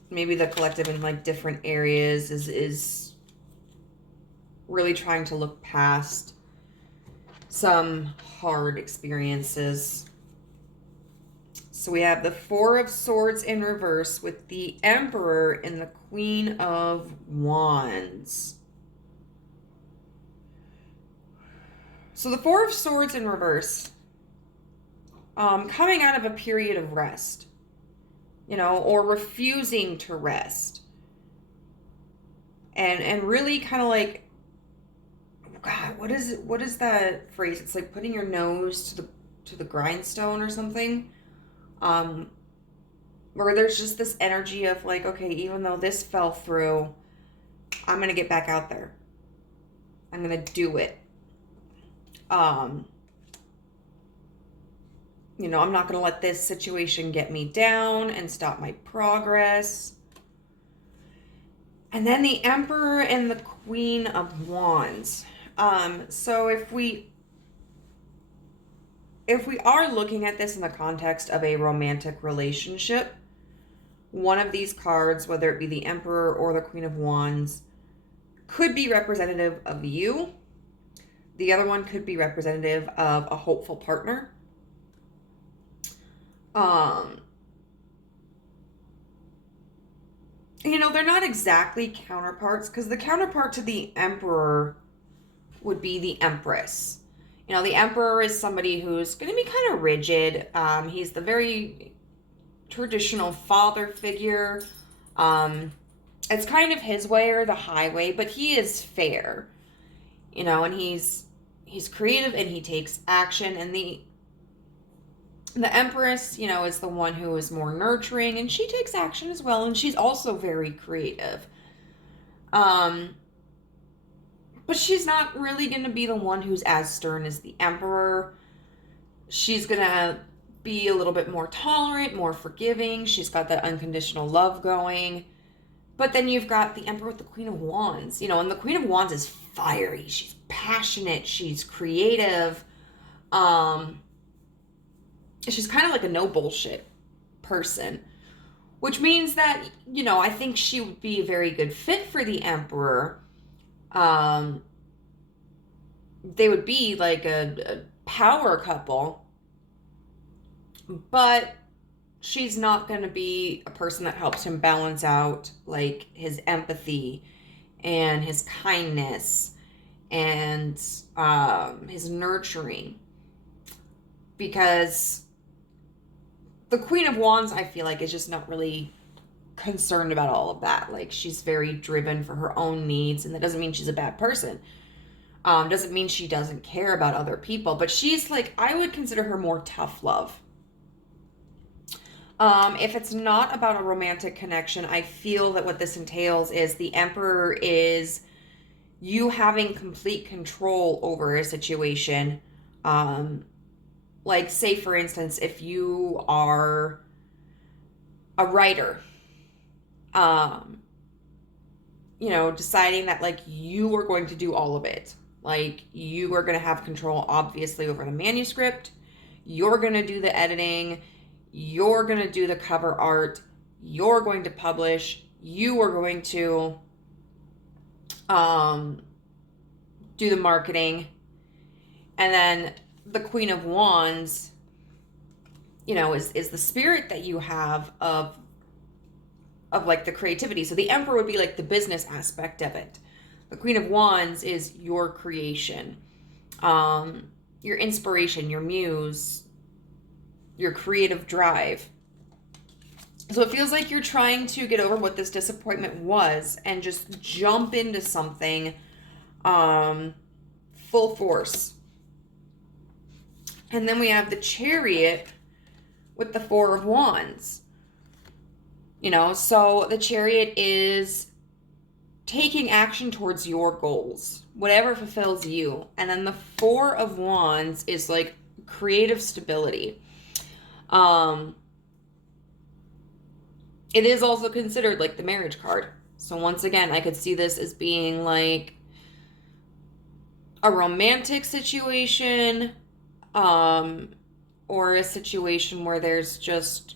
maybe the collective in like different areas is really trying to look past some hard experiences. So we have the Four of Swords in reverse with the Emperor and the Queen of Wands. So the Four of Swords in reverse, coming out of a period of rest, you know, or refusing to rest. And really kind of like, God, what is that phrase? It's like putting your nose to the grindstone or something. Where there's just this energy of like, okay, even though this fell through, I'm going to get back out there. I'm going to do it. You know, I'm not going to let this situation get me down and stop my progress. And then the Emperor and the Queen of Wands. So if we are looking at this in the context of a romantic relationship, one of these cards, whether it be the Emperor or the Queen of Wands, could be representative of you. The other one could be representative of a hopeful partner. You know, they're not exactly counterparts, because the counterpart to the Emperor would be the Empress. You know, the Emperor is somebody who's going to be kind of rigid. He's the very traditional father figure. It's kind of his way or the highway, but he is fair. You know, and he's creative and he takes action. And the Empress, you know, is the one who is more nurturing, and she takes action as well, and she's also very creative. But she's not really going to be the one who's as stern as the Emperor. She's going to be a little bit more tolerant, more forgiving. She's got that unconditional love going. But then you've got the Emperor with the Queen of Wands. You know, and the Queen of Wands is fiery. She's passionate. She's creative. She's kind of like a no bullshit person. Which means that, you know, I think she would be a very good fit for the Emperor. They would be like a power couple, but she's not going to be a person that helps him balance out like his empathy and his kindness and his nurturing, because the Queen of Wands, I feel like, is just not really concerned about all of that. Like, she's very driven for her own needs, and that doesn't mean she's a bad person. Doesn't mean she doesn't care about other people, but she's like, I would consider her more tough love. If it's not about a romantic connection, I feel that what this entails is the Emperor is you having complete control over a situation. Like, say, for instance, if you are a writer, um, deciding that, like, you are going to do all of it. Like, you are going to have control, obviously, over the manuscript. You're going to do the editing. You're going to do the cover art. You're going to publish. You are going to do the marketing. And then the Queen of Wands, is the spirit that you have of like the creativity. So the Emperor would be like the business aspect of it. The Queen of Wands is your creation, your inspiration, your muse, your creative drive. So it feels like you're trying to get over what this disappointment was and just jump into something full force. And then we have the Chariot with the Four of Wands. So the Chariot is taking action towards your goals, whatever fulfills you. And then the Four of Wands is like creative stability. It is also considered like the marriage card. So once again, I could see this as being like a romantic situation, or a situation where there's just,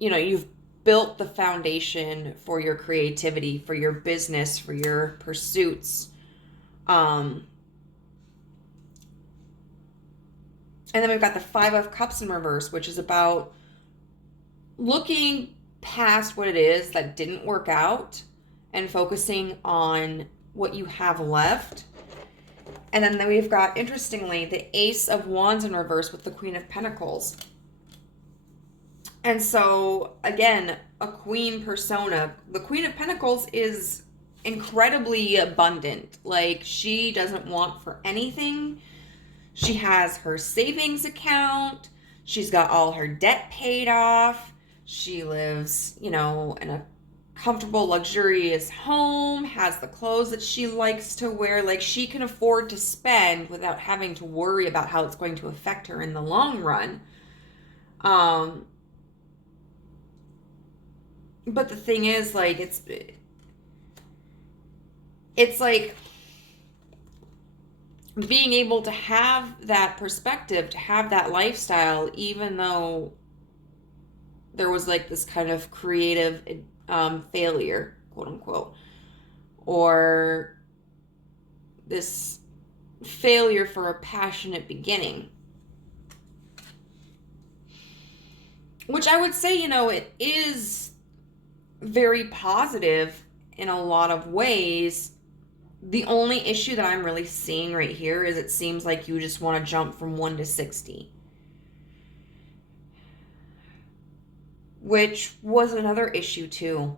you've built the foundation for your creativity, for your business, for your pursuits. And then we've got the Five of Cups in reverse, which is about looking past what it is that didn't work out and focusing on what you have left. And then we've got, interestingly, the Ace of Wands in reverse with the Queen of Pentacles. And so, again, a queen persona. The Queen of Pentacles is incredibly abundant. Like, she doesn't want for anything. She has her savings account. She's got all her debt paid off. She lives, in a comfortable, luxurious home, has the clothes that she likes to wear. Like, she can afford to spend without having to worry about how it's going to affect her in the long run. But the thing is, like, it's like being able to have that perspective, to have that lifestyle, even though there was like this kind of creative failure, quote unquote, or this failure for a passionate beginning. Which I would say, it is very positive in a lot of ways. The only issue that I'm really seeing right here is it seems like you just want to jump from 1 to 60. Which was another issue too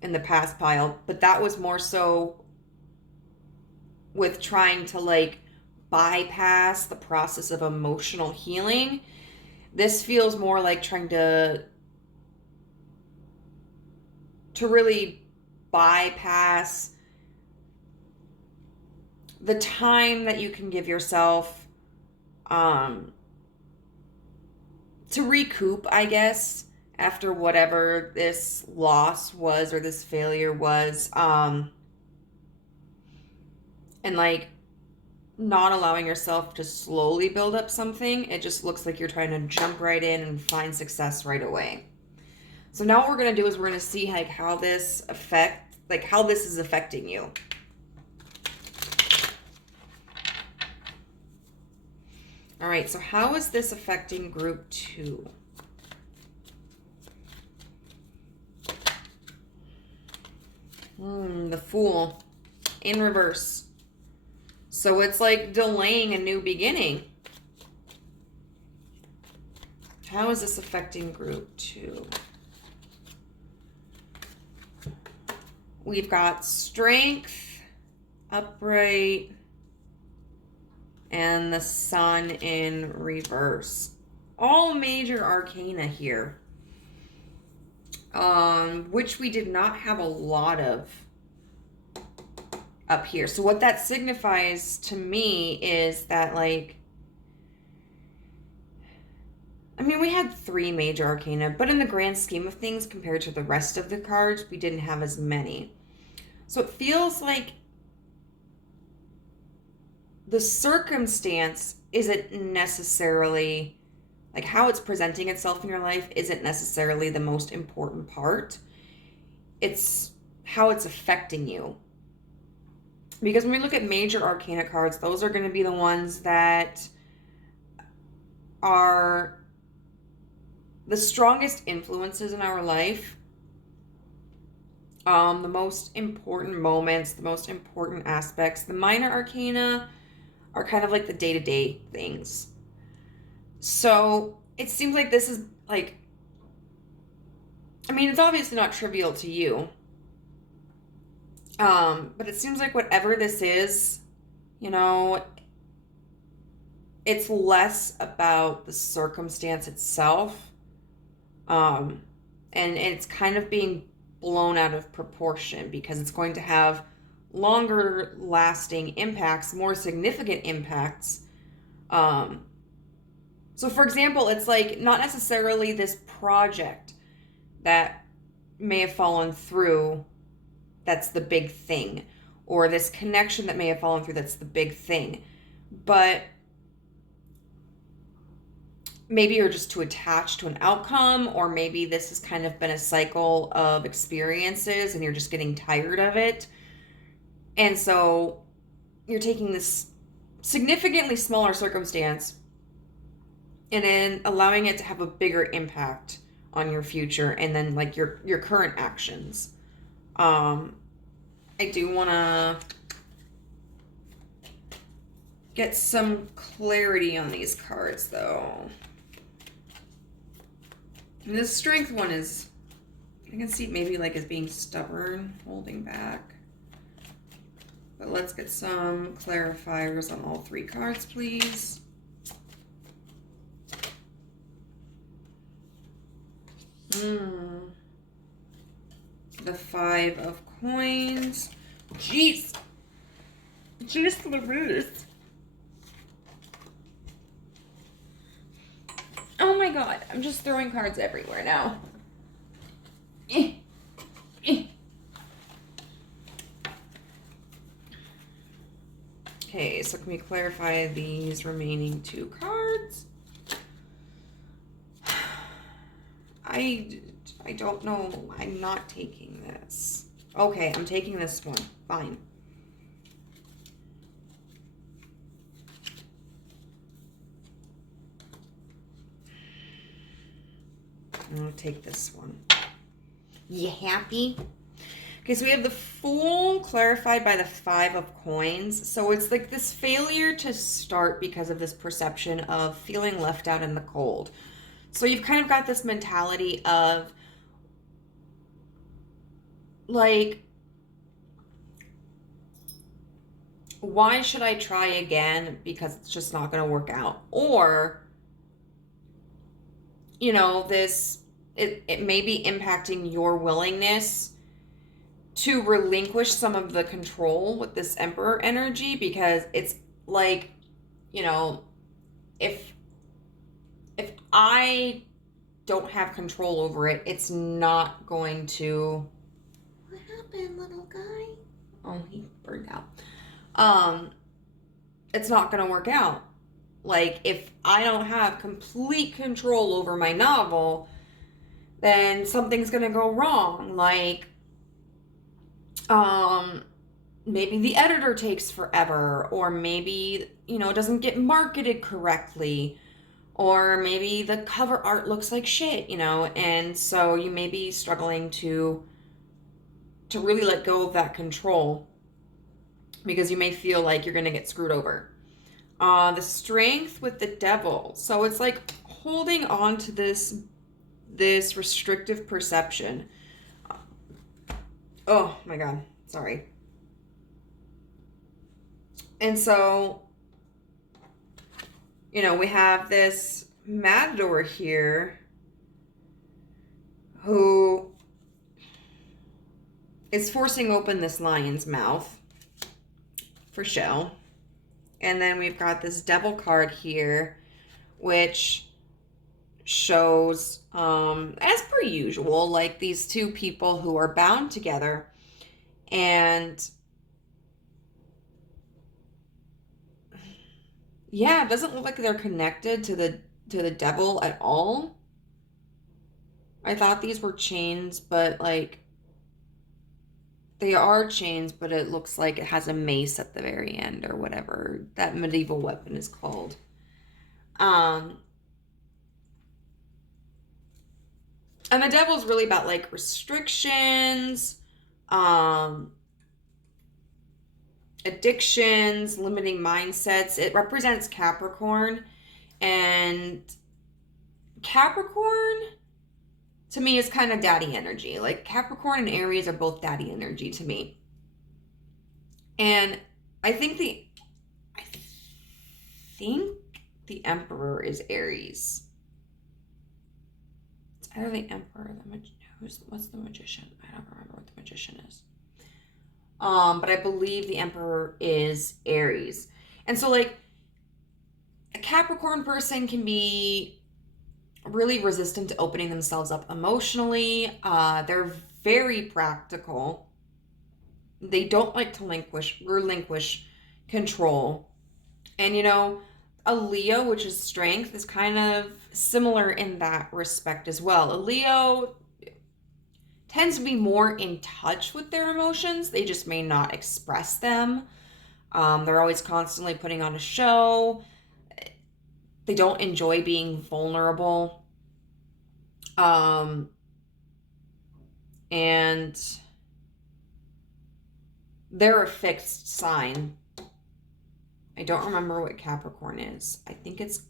in the past pile. But that was more so with trying to like bypass the process of emotional healing. This feels more like trying to really bypass the time that you can give yourself to recoup, I guess, after whatever this loss was or this failure was, and like not allowing yourself to slowly build up something. It just looks like you're trying to jump right in and find success right away. So now what we're going to do is we're going to see like how this is affecting you. All right, so how is this affecting group 2? The Fool in reverse. So it's like delaying a new beginning. How is this affecting group 2? We've got Strength, Upright, and the Sun in reverse. all major arcana here, which we did not have a lot of up here. So what that signifies to me is that, like, I mean, we had 3 major arcana, but in the grand scheme of things, compared to the rest of the cards, we didn't have as many. So it feels like the circumstance isn't necessarily, like, how it's presenting itself in your life isn't necessarily the most important part. It's how it's affecting you. Because when we look at major arcana cards, those are going to be the ones that are the strongest influences in our life, the most important moments, the most important aspects. The minor arcana are kind of like the day-to-day things. So it seems like this is like, I mean, it's obviously not trivial to you, but it seems like whatever this is, you know, it's less about the circumstance itself. And it's kind of being blown out of proportion because it's going to have longer lasting impacts, more significant impacts. So for example, it's like not necessarily this project that may have fallen through that's the big thing, or this connection that may have fallen through that's the big thing, but maybe you're just too attached to an outcome, or maybe this has kind of been a cycle of experiences and you're just getting tired of it. And so you're taking this significantly smaller circumstance and then allowing it to have a bigger impact on your future and then like your current actions. I do want to get some clarity on these cards though. And this strength one is, I can see maybe like as being stubborn, holding back. But let's get some clarifiers on all 3 cards, please. The 5 of coins. Jeez. Jeez Louise. Oh my god, I'm just throwing cards everywhere now. Okay, so can we clarify these remaining 2 cards? I don't know. I'm not taking this. Okay, I'm taking this one. Fine. I'll take this one. You happy? Okay, so we have the Fool clarified by the 5 of coins. So it's like this failure to start because of this perception of feeling left out in the cold. So you've kind of got this mentality of like, why should I try again? Because it's just not going to work out. Or, you know, it may be impacting your willingness to relinquish some of the control with this Emperor energy, because it's like, you know, if I don't have control over it, it's not going to... What happened, little guy? Oh, he burned out. It's not going to work out. Like, if I don't have complete control over my novel, then something's going to go wrong. Like, maybe the editor takes forever, or maybe, you know, it doesn't get marketed correctly, or maybe the cover art looks like shit, you know, and so you may be struggling to really let go of that control because you may feel like you're going to get screwed over. The Strength with the Devil. So it's like holding on to this restrictive perception. Oh my God. Sorry. And so, you know, we have this matador here who is forcing open this lion's mouth for show. And then we've got this devil card here, which shows, as per usual, like these two people who are bound together, and yeah, it doesn't look like they're connected to the devil at all. I thought these were chains, but like they are chains, but it looks like it has a mace at the very end or whatever that medieval weapon is called. And the devil's really about like restrictions, addictions, limiting mindsets. It represents Capricorn, and Capricorn to me is kind of daddy energy. Like Capricorn and Aries are both daddy energy to me. And I think the the Emperor is Aries. It's either the Emperor or what's the Magician? I don't remember what the Magician is. But I believe the Emperor is Aries. And so like a Capricorn person can be really resistant to opening themselves up emotionally. They're very practical. They don't like to relinquish control. And you know, a Leo, which is strength, is kind of similar in that respect as well. A Leo tends to be more in touch with their emotions. They just may not express them. They're always constantly putting on a show. They don't enjoy being vulnerable. And they're a fixed sign. I don't remember what Capricorn is. I think it's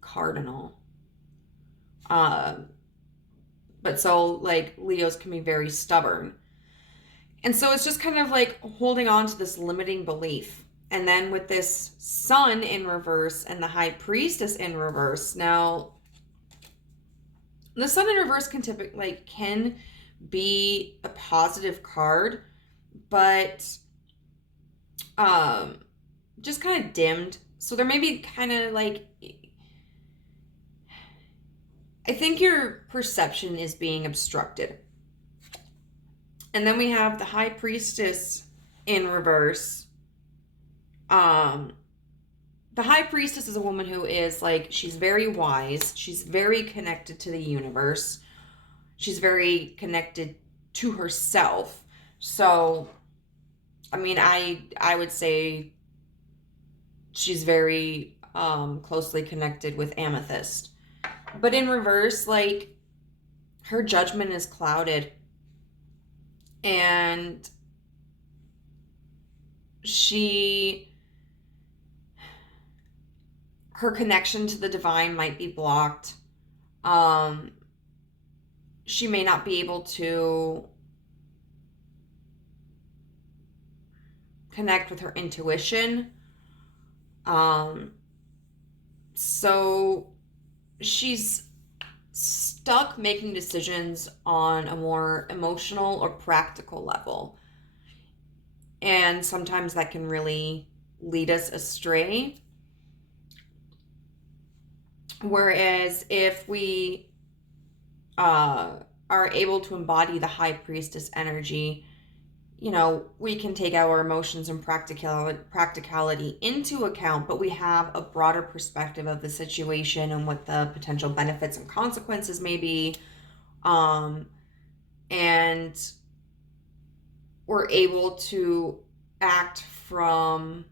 cardinal. But so like Leos can be very stubborn. And so it's just kind of like holding on to this limiting belief. And then with this Sun in reverse and the High Priestess in reverse. Now, the Sun in reverse can be a positive card, but just kind of dimmed. So there may be kind of like, I think your perception is being obstructed. And then we have the High Priestess in reverse. The High Priestess is a woman who is like, she's very wise. She's very connected to the universe. She's very connected to herself. So, I mean, I would say she's very closely connected with Amethyst. But in reverse, like, her judgment is clouded. And her connection to the divine might be blocked. She may not be able to connect with her intuition. So she's stuck making decisions on a more emotional or practical level. And sometimes that can really lead us astray. Whereas if we are able to embody the High Priestess energy, you know, we can take our emotions and practicality into account, but we have a broader perspective of the situation and what the potential benefits and consequences may be. And we're able to act from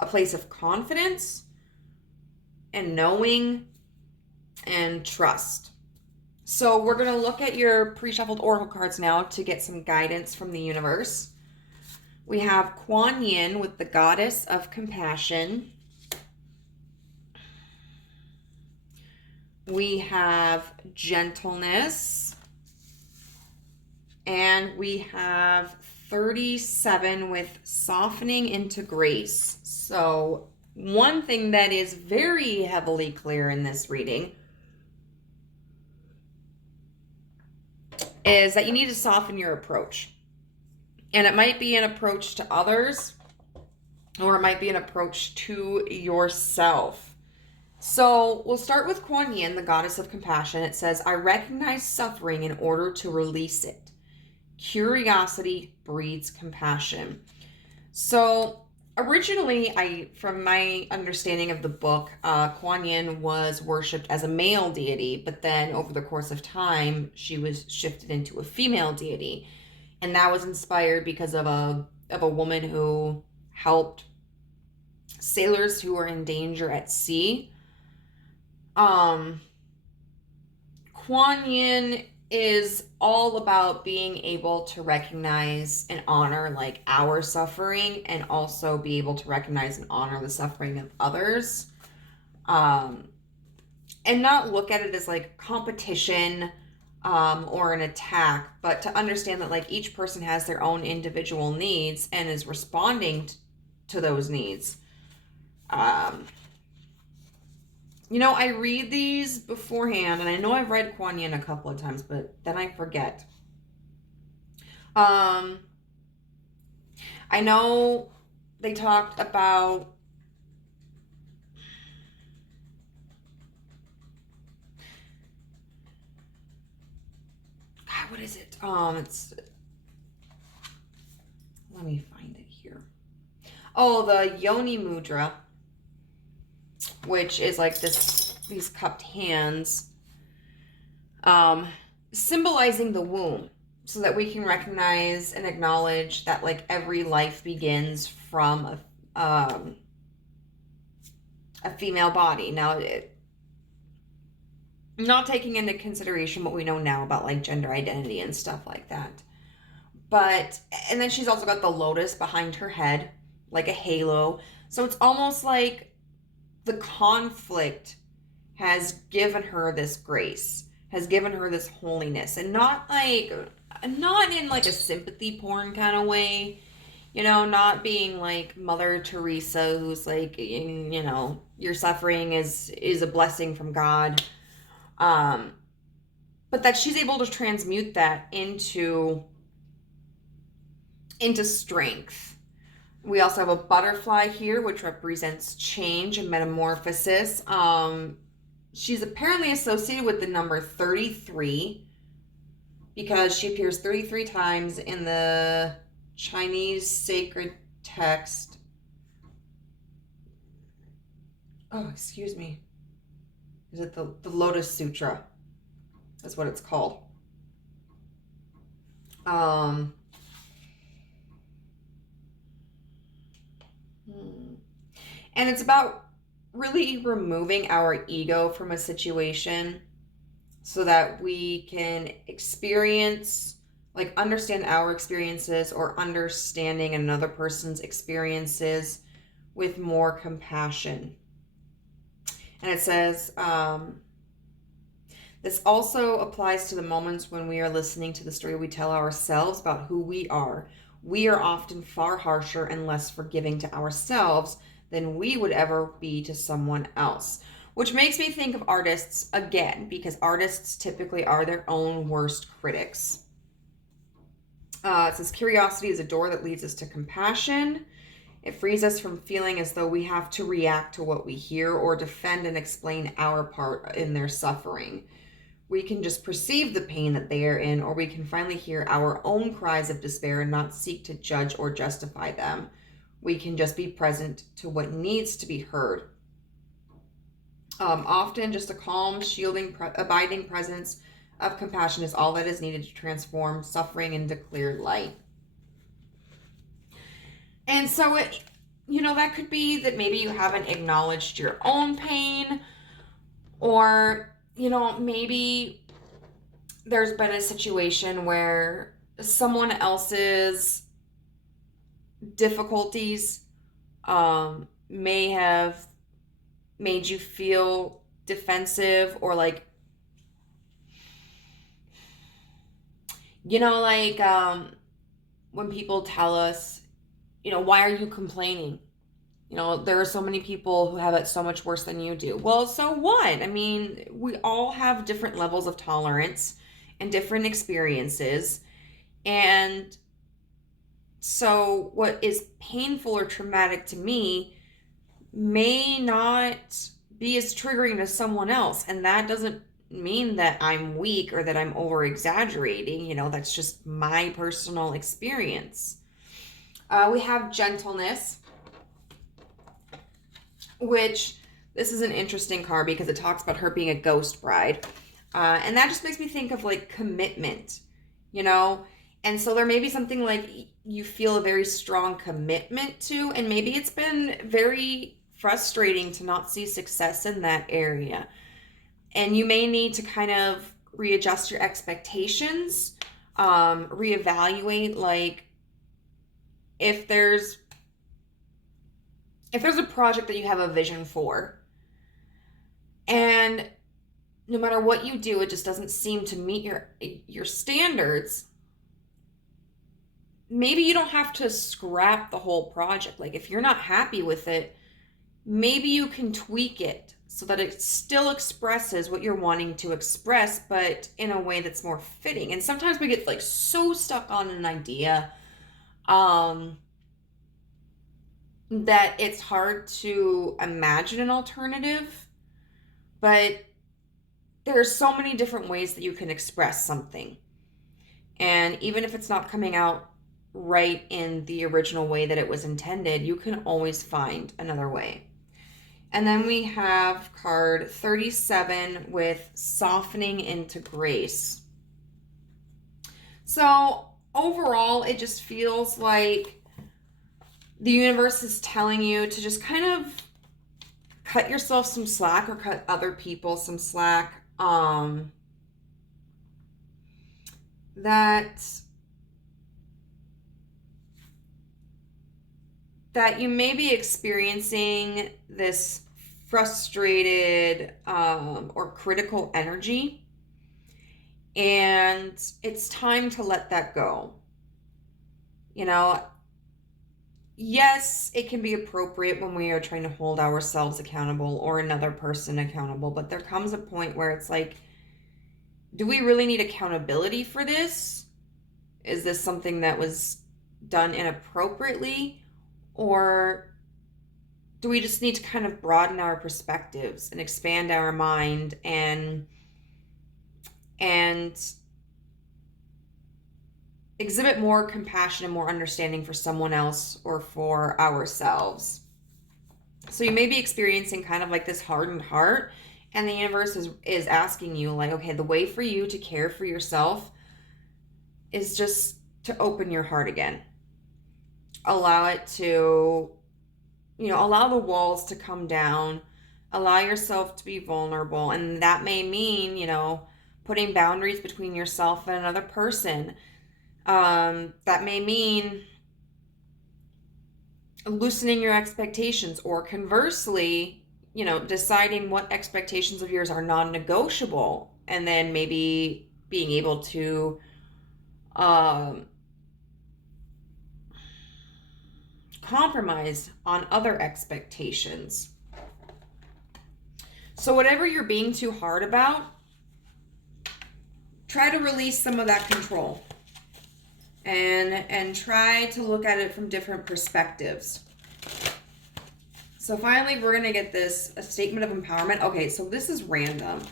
a place of confidence and knowing and trust. So we're going to look at your pre-shuffled oracle cards now to get some guidance from the universe. We have Kuan Yin with the Goddess of Compassion. We have Gentleness. And we have 37 with Softening into Grace. So one thing that is very heavily clear in this reading is that you need to soften your approach. And it might be an approach to others, or it might be an approach to yourself. So we'll start with Kuan Yin, the goddess of compassion. It says, I recognize suffering in order to release it. Curiosity breeds compassion. So originally, from my understanding of the book, Kuan Yin was worshipped as a male deity, but then over the course of time, she was shifted into a female deity. And that was inspired because of a woman who helped sailors who were in danger at sea. Kuan Yin is all about being able to recognize and honor like our suffering, and also be able to recognize and honor the suffering of others. And not look at it as like competition or an attack, but to understand that like each person has their own individual needs and is responding to those needs. I read these beforehand, and I know I've read Kuan Yin a couple of times, but then I forget. I know they talked about God, what is it? Let me find it here. Oh, the Yoni Mudra, which is like these cupped hands, symbolizing the womb, so that we can recognize and acknowledge that like every life begins from a female body. Now, not taking into consideration what we know now about like gender identity and stuff like that. And then she's also got the lotus behind her head, like a halo. So it's almost like the conflict has given her this grace, has given her this holiness, and not in like a sympathy porn kind of way, not being like Mother Teresa, who's like, your suffering is a blessing from God. But that she's able to transmute that into strength. We also have a butterfly here, which represents change and metamorphosis. She's apparently associated with the number 33 because she appears 33 times in the Chinese sacred text. Oh, excuse me. Is it the Lotus Sutra? That's what it's called. And it's about really removing our ego from a situation so that we can understand our experiences, or understanding another person's experiences with more compassion. And it says, this also applies to the moments when we are listening to the story we tell ourselves about who we are. We are often far harsher and less forgiving to ourselves than we would ever be to someone else. Which makes me think of artists again, because artists typically are their own worst critics. It says, curiosity is a door that leads us to compassion. It frees us from feeling as though we have to react to what we hear or defend and explain our part in their suffering. We can just perceive the pain that they are in, or we can finally hear our own cries of despair and not seek to judge or justify them. We can just be present to what needs to be heard. Often just a calm, shielding, abiding presence of compassion is all that is needed to transform suffering into clear light. And so, that could be that maybe you haven't acknowledged your own pain, or, maybe there's been a situation where someone else's difficulties may have made you feel defensive, or like, when people tell us, why are you complaining? You know, there are so many people who have it so much worse than you do. Well, so what? I mean, we all have different levels of tolerance and different experiences. And so, what is painful or traumatic to me may not be as triggering to someone else. And that doesn't mean that I'm weak or that I'm over exaggerating. You know, that's just my personal experience. We have gentleness, which this is an interesting card because it talks about her being a ghost bride. And that just makes me think of like commitment, you know? And so there may be something like you feel a very strong commitment to, and maybe it's been very frustrating to not see success in that area. And you may need to kind of readjust your expectations, reevaluate, like if there's a project that you have a vision for, and no matter what you do, it just doesn't seem to meet your standards, maybe you don't have to scrap the whole project. Like if you're not happy with it, maybe you can tweak it so that it still expresses what you're wanting to express, but in a way that's more fitting. And sometimes we get like so stuck on an idea that it's hard to imagine an alternative, but there are so many different ways that you can express something. And even if it's not coming out right in the original way that it was intended, you can always find another way. And then we have card 37 with softening into grace. So overall, it just feels like the universe is telling you to just kind of cut yourself some slack or cut other people some slack. That you may be experiencing this frustrated or critical energy, and it's time to let that go. You know, yes, it can be appropriate when we are trying to hold ourselves accountable or another person accountable, but there comes a point where it's like, do we really need accountability for this? Is this something that was done inappropriately? Or do we just need to kind of broaden our perspectives and expand our mind and exhibit more compassion and more understanding for someone else or for ourselves? So you may be experiencing kind of like this hardened heart, and the universe is asking you like, okay, the way for you to care for yourself is just to open your heart again. Allow it to, allow the walls to come down, allow yourself to be vulnerable. And that may mean, putting boundaries between yourself and another person. That may mean loosening your expectations, or conversely, deciding what expectations of yours are non-negotiable, and then maybe being able to compromise on other expectations. So whatever you're being too hard about, try to release some of that control and try to look at it from different perspectives. So finally, we're going to get a statement of empowerment. Okay, so this is random,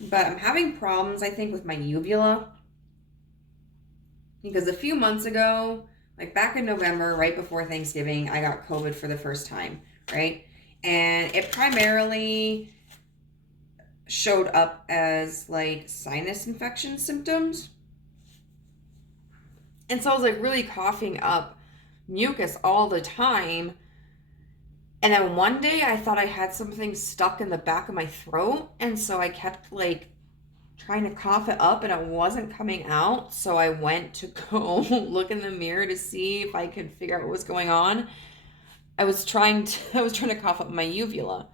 but I'm having problems, I think, with my uvula, because a few months ago, like back in November, right before Thanksgiving, I got COVID for the first time, right? And it primarily showed up as like sinus infection symptoms. And so I was like really coughing up mucus all the time. And then one day I thought I had something stuck in the back of my throat. And so I kept like trying to cough it up and it wasn't coming out. So I went to go look in the mirror to see if I could figure out what was going on. I was trying to cough up my uvula.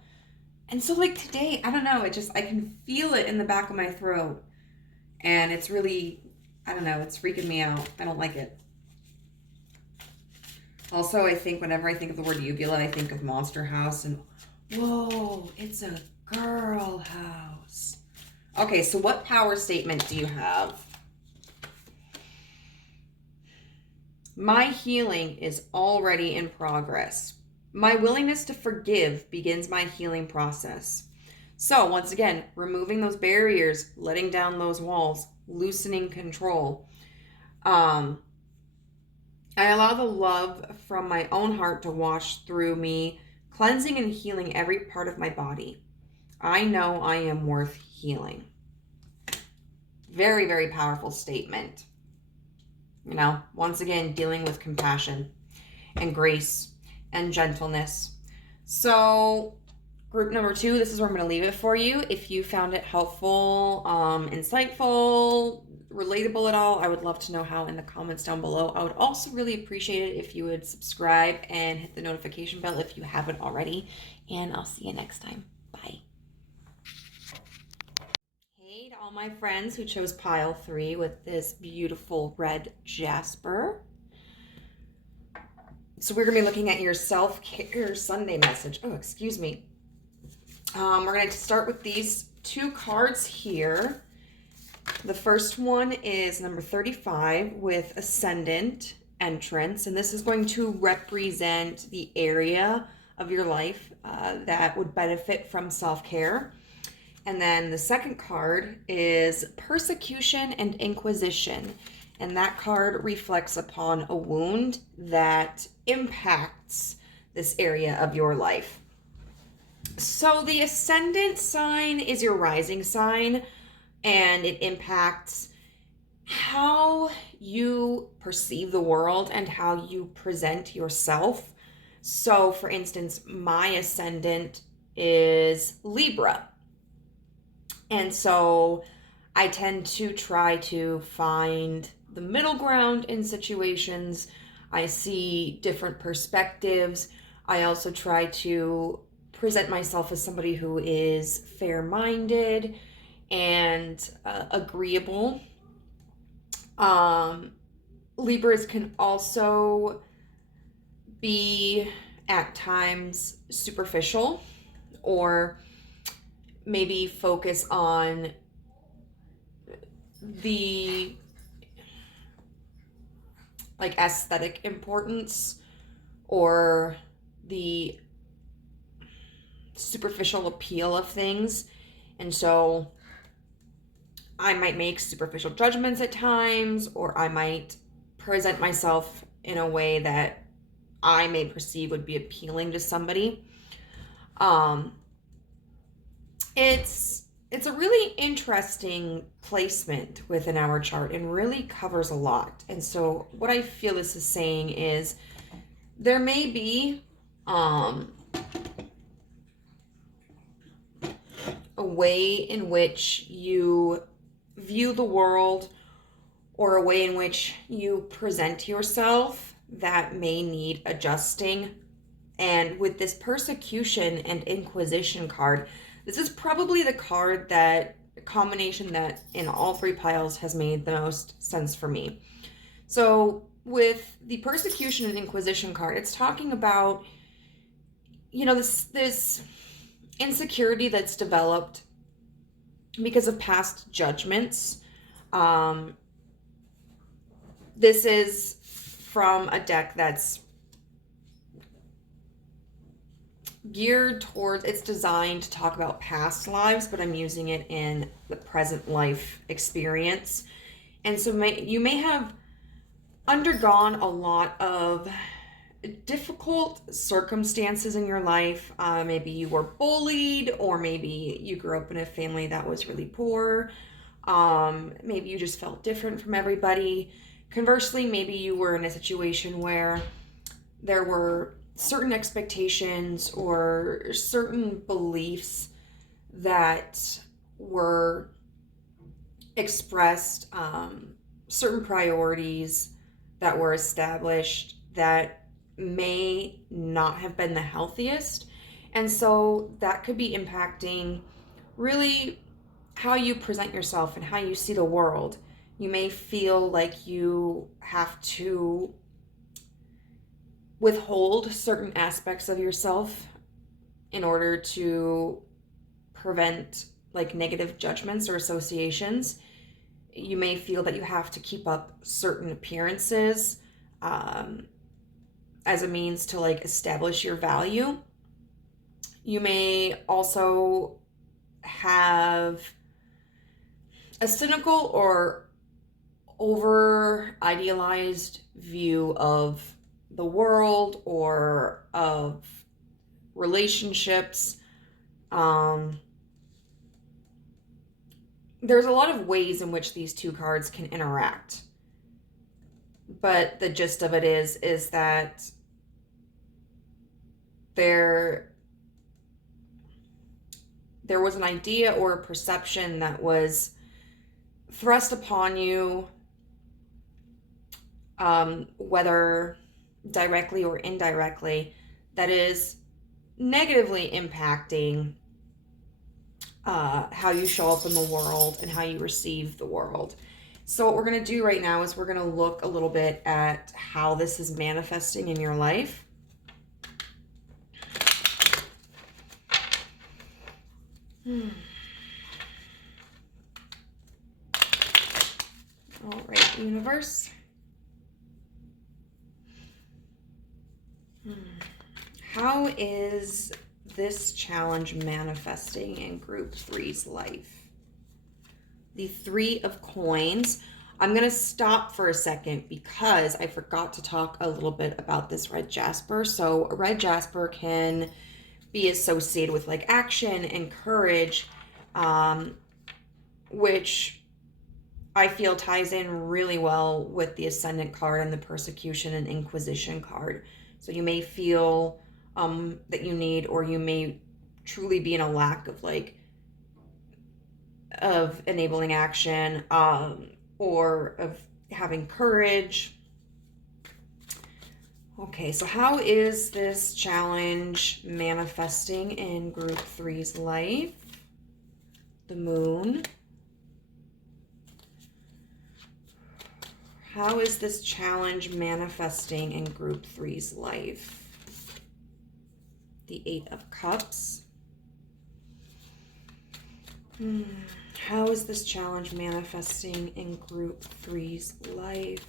And so like today, I don't know, I can feel it in the back of my throat. And it's really, I don't know, it's freaking me out. I don't like it. Also, I think whenever I think of the word uvula, I think of Monster House and, whoa, it's a girl house. Okay, so what power statement do you have? My healing is already in progress. My willingness to forgive begins my healing process. So, once again, removing those barriers, letting down those walls, loosening control. I allow the love from my own heart to wash through me, cleansing and healing every part of my body. I know I am worth healing. Very, very powerful statement. You know, once again, dealing with compassion and grace and gentleness. So, group number 2, this is where I'm going to leave it for you. If you found it helpful, insightful, relatable at all, I would love to know how in the comments down below. I would also really appreciate it if you would subscribe and hit the notification bell if you haven't already. And I'll see you next time. Bye. Hey to all my friends who chose pile 3 with this beautiful red jasper. So we're going to be looking at your self-care Sunday message. Oh, excuse me. We're going to start with these 2 cards here. The first one is number 35 with Ascendant Entrance. And this is going to represent the area of your life that would benefit from self-care. And then the second card is Persecution and Inquisition. And that card reflects upon a wound that impacts this area of your life. So the ascendant sign is your rising sign, and it impacts how you perceive the world and how you present yourself. So, for instance, my ascendant is Libra. And so I tend to try to find the middle ground in situations. I see different perspectives. I also try to present myself as somebody who is fair-minded and agreeable. Libras can also be at times superficial, or maybe focus on the like aesthetic importance or the superficial appeal of things. And so I might make superficial judgments at times, or I might present myself in a way that I may perceive would be appealing to somebody. It's a really interesting placement within our chart and really covers a lot. And so what I feel this is saying is there may be a way in which you view the world, or a way in which you present yourself that may need adjusting. And with this Persecution and Inquisition card, this is probably the card that combination that in all 3 piles has made the most sense for me. So with the Persecution and Inquisition card, it's talking about, you know, this insecurity that's developed because of past judgments. This is from a deck that's geared towards, it's designed to talk about past lives, but I'm using it in the present life experience. And so you may have undergone a lot of difficult circumstances in your life. Maybe you were bullied, or maybe you grew up in a family that was really poor. Maybe you just felt different from everybody. Conversely, maybe you were in a situation where there were certain expectations or certain beliefs that were expressed, certain priorities that were established that may not have been the healthiest. And so that could be impacting really how you present yourself and how you see the world. You may feel like you have to withhold certain aspects of yourself in order to prevent like negative judgments or associations. You may feel that you have to keep up certain appearances as a means to like establish your value. You may also have a cynical or over idealized view of the world or of relationships. There's a lot of ways in which these two cards can interact. But the gist of it is that there was an idea or a perception that was thrust upon you, whether directly or indirectly, that is negatively impacting how you show up in the world and how you receive the world. So what we're going to do right now is we're going to look a little bit at how this is manifesting in your life. All right, universe. How is this challenge manifesting in group 3's life? The 3 of coins. I'm going to stop for a second because I forgot to talk a little bit about this red jasper. So red jasper can be associated with like action and courage, which I feel ties in really well with the Ascendant card and the Persecution and Inquisition card. So you may feel that you need, or you may truly be in a lack of like, of enabling action, or of having courage. Okay, so how is this challenge manifesting in group 3's life? The moon. How is this challenge manifesting in group 3's life? The 8 of cups. How is this challenge manifesting in group 3's life?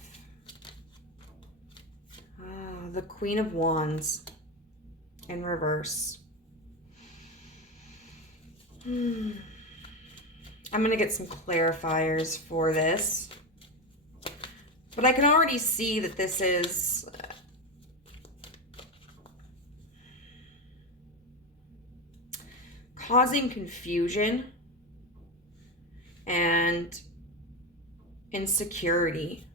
The Queen of Wands in reverse. I'm going to get some clarifiers for this. But I can already see that this is causing confusion and insecurity.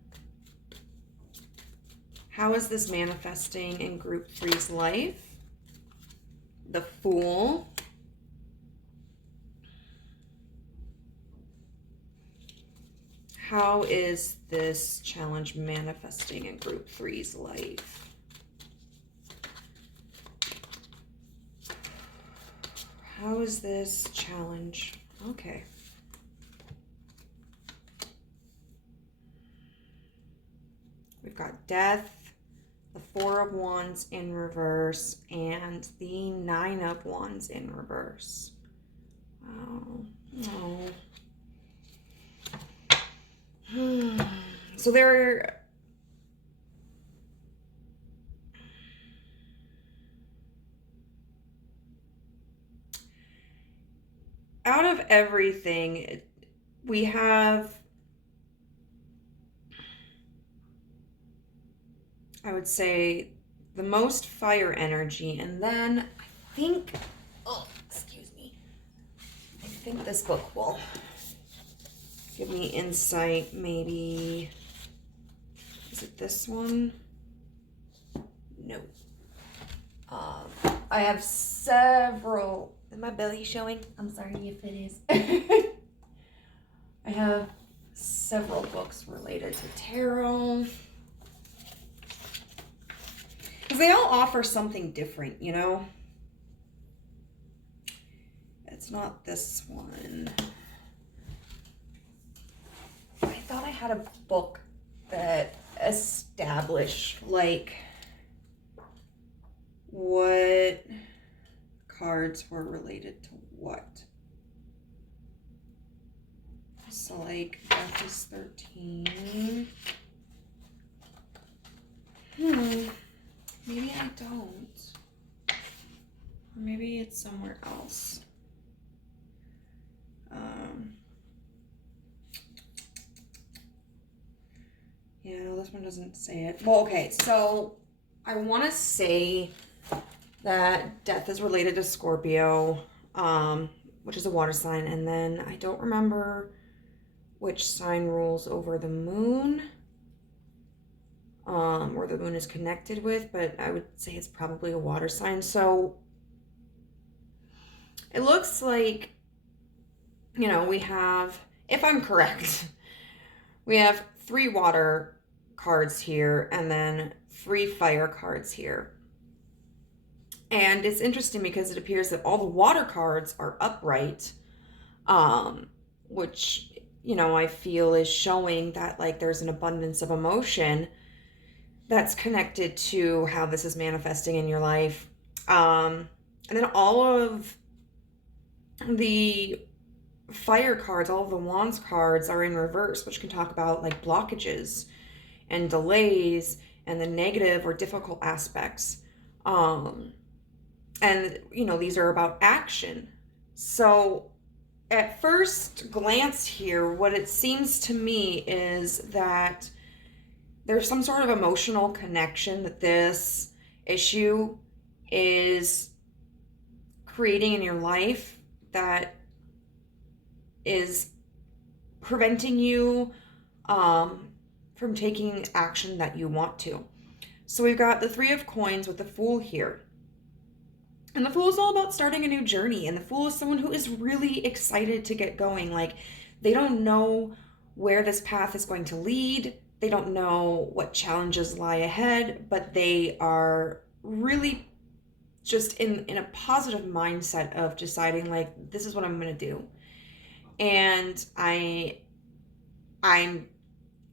How is this manifesting in group 3's life? The Fool. How is this challenge manifesting in group 3's life? How is this challenge? Okay. We've got Death, the 4 of Wands in reverse, and the 9 of Wands in reverse. Wow. Oh. So there, out of everything, we have, I would say, the most fire energy, and then I think, oh, excuse me, I think this book will give me insight, maybe. Is it this one? No. I have several. Is my belly showing? I'm sorry if it is. I have several books related to tarot. Because they all offer something different, you know? It's not this one. I thought I had a book that established, like, what cards were related to what. So like death is 13. Maybe I don't. Or maybe it's somewhere else. Yeah, no, this one doesn't say it. Well, okay, so I want to say that death is related to Scorpio, which is a water sign, and then I don't remember which sign rules over the moon, or the moon is connected with, but I would say it's probably a water sign. So it looks like, you know, we have, if I'm correct, we have 3 water cards here and then 3 fire cards here. And it's interesting because it appears that all the water cards are upright, which, you know, I feel is showing that like there's an abundance of emotion that's connected to how this is manifesting in your life. And then all of the fire cards, all of the wands cards are in reverse, which can talk about like blockages and delays and the negative or difficult aspects. And, you know, these are about action. So at first glance here, what it seems to me is that there's some sort of emotional connection that this issue is creating in your life that is preventing you from taking action that you want to. So we've got the 3 of coins with the Fool here. And the Fool is all about starting a new journey. And the Fool is someone who is really excited to get going. Like, they don't know where this path is going to lead. They don't know what challenges lie ahead, but they are really just in a positive mindset of deciding, like, this is what I'm going to do. And I'm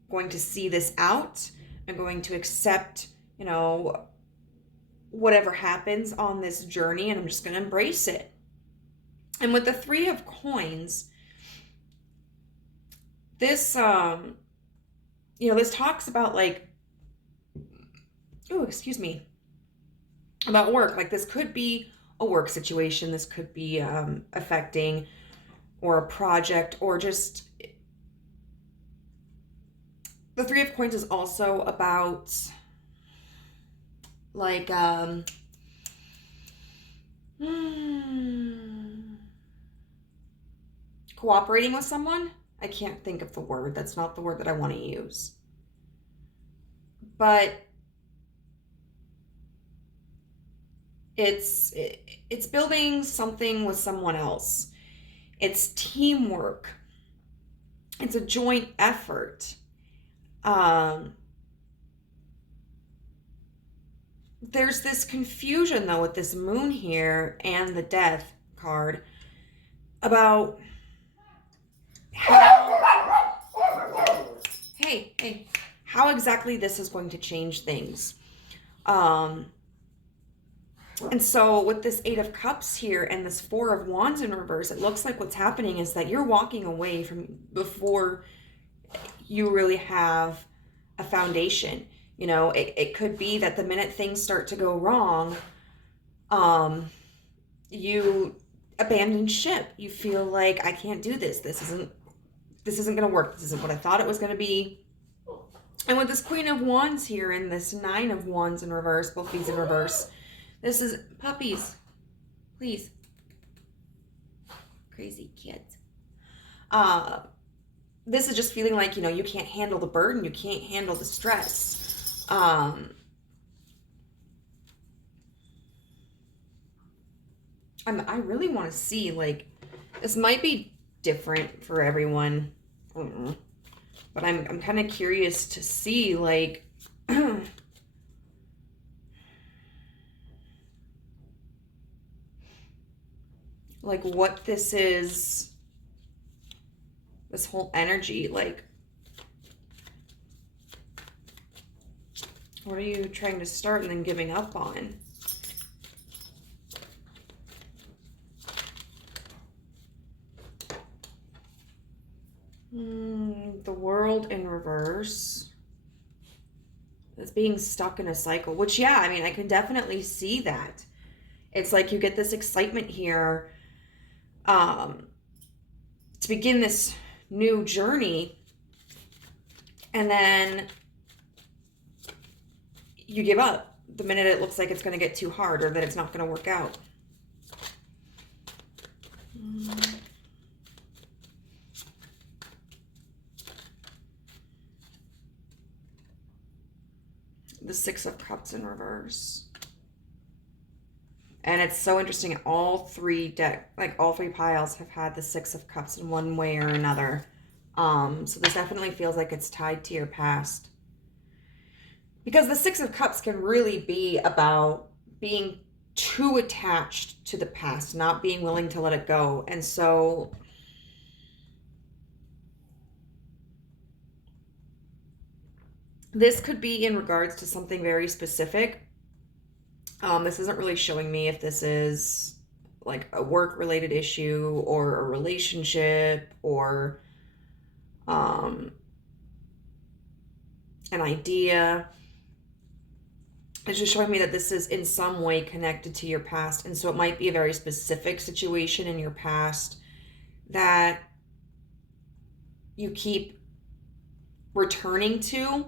going to see this out. I'm going to accept, you know, whatever happens on this journey, and I'm just going to embrace it. And with the 3 of coins, this, you know, this talks about like, about work. Like, this could be a work situation. This could be affecting or a project, or just, the 3 of coins is also about like cooperating with someone. I can't think of the word. That's not the word that I want to use. But it's building something with someone else. It's teamwork. It's a joint effort. There's this confusion, though, with this moon here and the death card about how exactly this is going to change things. And so with this 8 of Cups here and this 4 of Wands in reverse, it looks like what's happening is that you're walking away from before you really have a foundation. You know, it could be that the minute things start to go wrong, you abandon ship. You feel like, I can't do this. This isn't going to work. This isn't what I thought it was going to be. And with this Queen of Wands here and this 9 of Wands in reverse, both these in reverse, this is puppies, please. Crazy kids. This is just feeling like, you know, you can't handle the burden. You can't handle the stress. I really want to see, like, this might be different for everyone. I don't know. But I'm kind of curious to see, like, like what this is, this whole energy, like, what are you trying to start and then giving up on? The World in reverse. It's being stuck in a cycle, which, yeah, I mean, I can definitely see that. It's like you get this excitement here to begin this new journey, and then you give up the minute it looks like it's going to get too hard or that it's not going to work out. The Six of Cups in reverse. And it's so interesting. All three piles have had the Six of Cups in one way or another. So this definitely feels like it's tied to your past. Because the Six of Cups can really be about being too attached to the past, not being willing to let it go. And so this could be in regards to something very specific. This isn't really showing me if this is like a work-related issue or a relationship or an idea. It's just showing me that this is in some way connected to your past. And so it might be a very specific situation in your past that you keep returning to,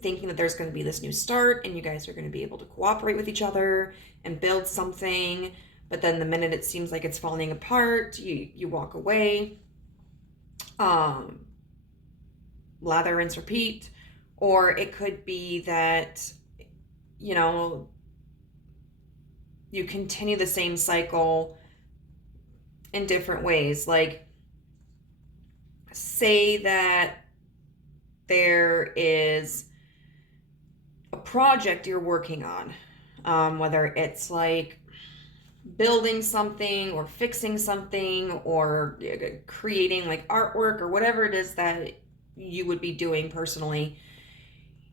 thinking that there's going to be this new start and you guys are going to be able to cooperate with each other and build something. But then the minute it seems like it's falling apart, you walk away. Lather, rinse, repeat. Or it could be that, you know, you continue the same cycle in different ways. Like, say that there is a project you're working on, whether it's like building something or fixing something or creating like artwork or whatever it is that you would be doing personally.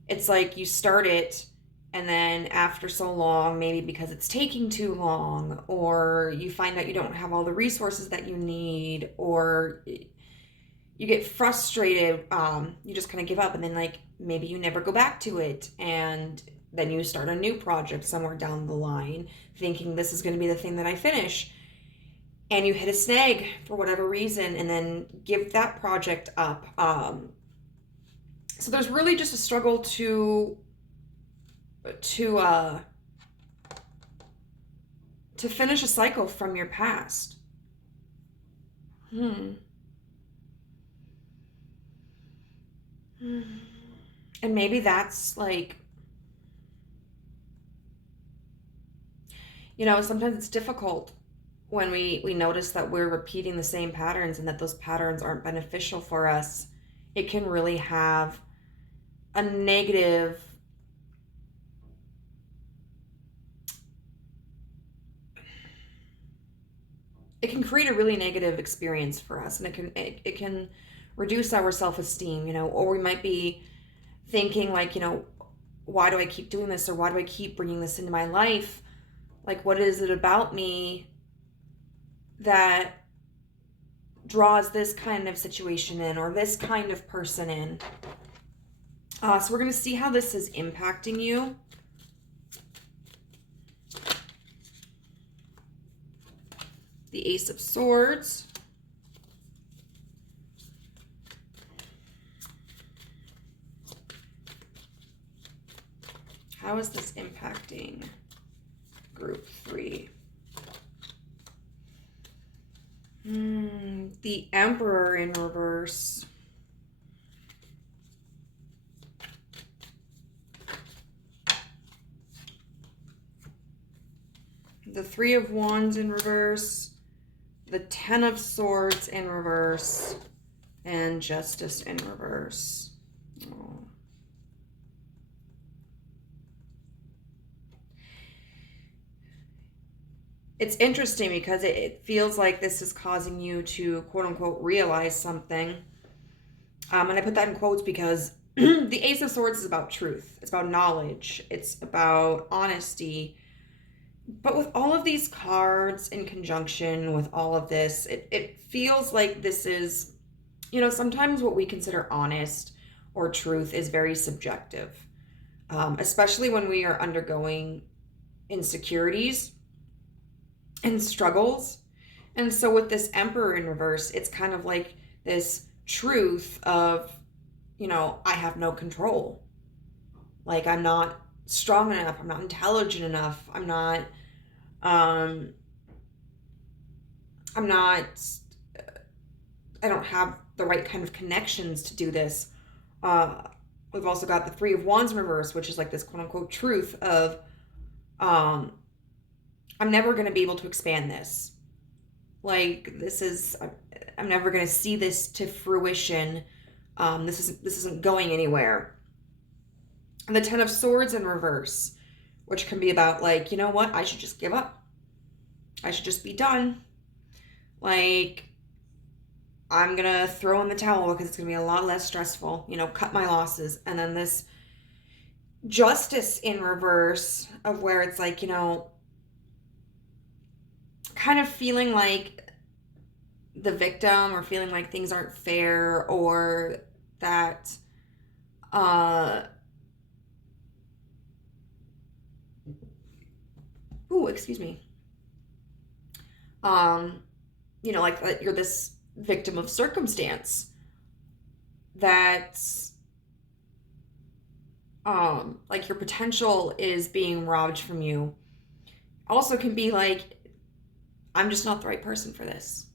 It's like you start it, and then after so long, maybe because it's taking too long, or you find out you don't have all the resources that you need, or you get frustrated, you just kind of give up, and then like maybe you never go back to it, and then you start a new project somewhere down the line thinking this is going to be the thing that I finish, and you hit a snag for whatever reason and then give that project up. So there's really just a struggle to finish a cycle from your past. And maybe that's like, you know, sometimes it's difficult when we notice that we're repeating the same patterns and that those patterns aren't beneficial for us. It can really have a negative it can create a really negative experience for us, and it can reduce our self-esteem, you know, or we might be thinking like, you know, why do I keep doing this, or why do I keep bringing this into my life? Like, what is it about me that draws this kind of situation in, or this kind of person in? So we're going to see how this is impacting you. The Ace of Swords. How is this impacting group 3? The Emperor in reverse. The Three of Wands in reverse. The Ten of Swords in reverse. And Justice in reverse. Oh. It's interesting because it feels like this is causing you to, quote unquote, realize something. And I put that in quotes because the Ace of Swords is about truth. It's about knowledge. It's about honesty. But with all of these cards in conjunction with all of this, it feels like this is Sometimes what we consider honest or truth is very subjective, especially when we are undergoing insecurities and struggles. And so with this Emperor in reverse, it's kind of like this truth of, I have no control. Like, I'm not strong enough. I'm not intelligent enough. Um, I don't have the right kind of connections to do this. We've also got the Three of Wands in reverse, which is like this quote unquote truth of, I'm never going to be able to expand this. Like, I'm never going to see this to fruition. This isn't going anywhere. And the Ten of Swords in reverse, which can be about like, you know what? I should just give up. I should just be done. Like, I'm going to throw in the towel because it's going to be a lot less stressful, cut my losses. And then this Justice in reverse of where it's like, kind of feeling like the victim or feeling like things aren't fair or that, excuse me. Like that you're this victim of circumstance that like your potential is being robbed from you. Also can be like, I'm just not the right person for this.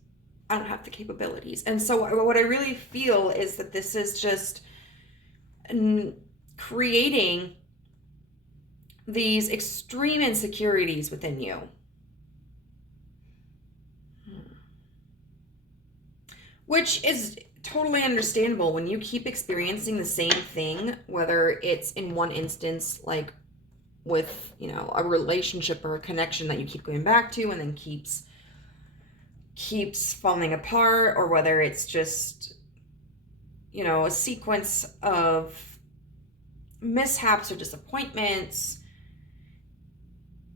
I don't have the capabilities. And so what I really feel is that this is just creating these extreme insecurities within you. Which is totally understandable when you keep experiencing the same thing, whether it's in one instance, like with, a relationship or a connection that you keep going back to and then keeps falling apart, or whether it's just, a sequence of mishaps or disappointments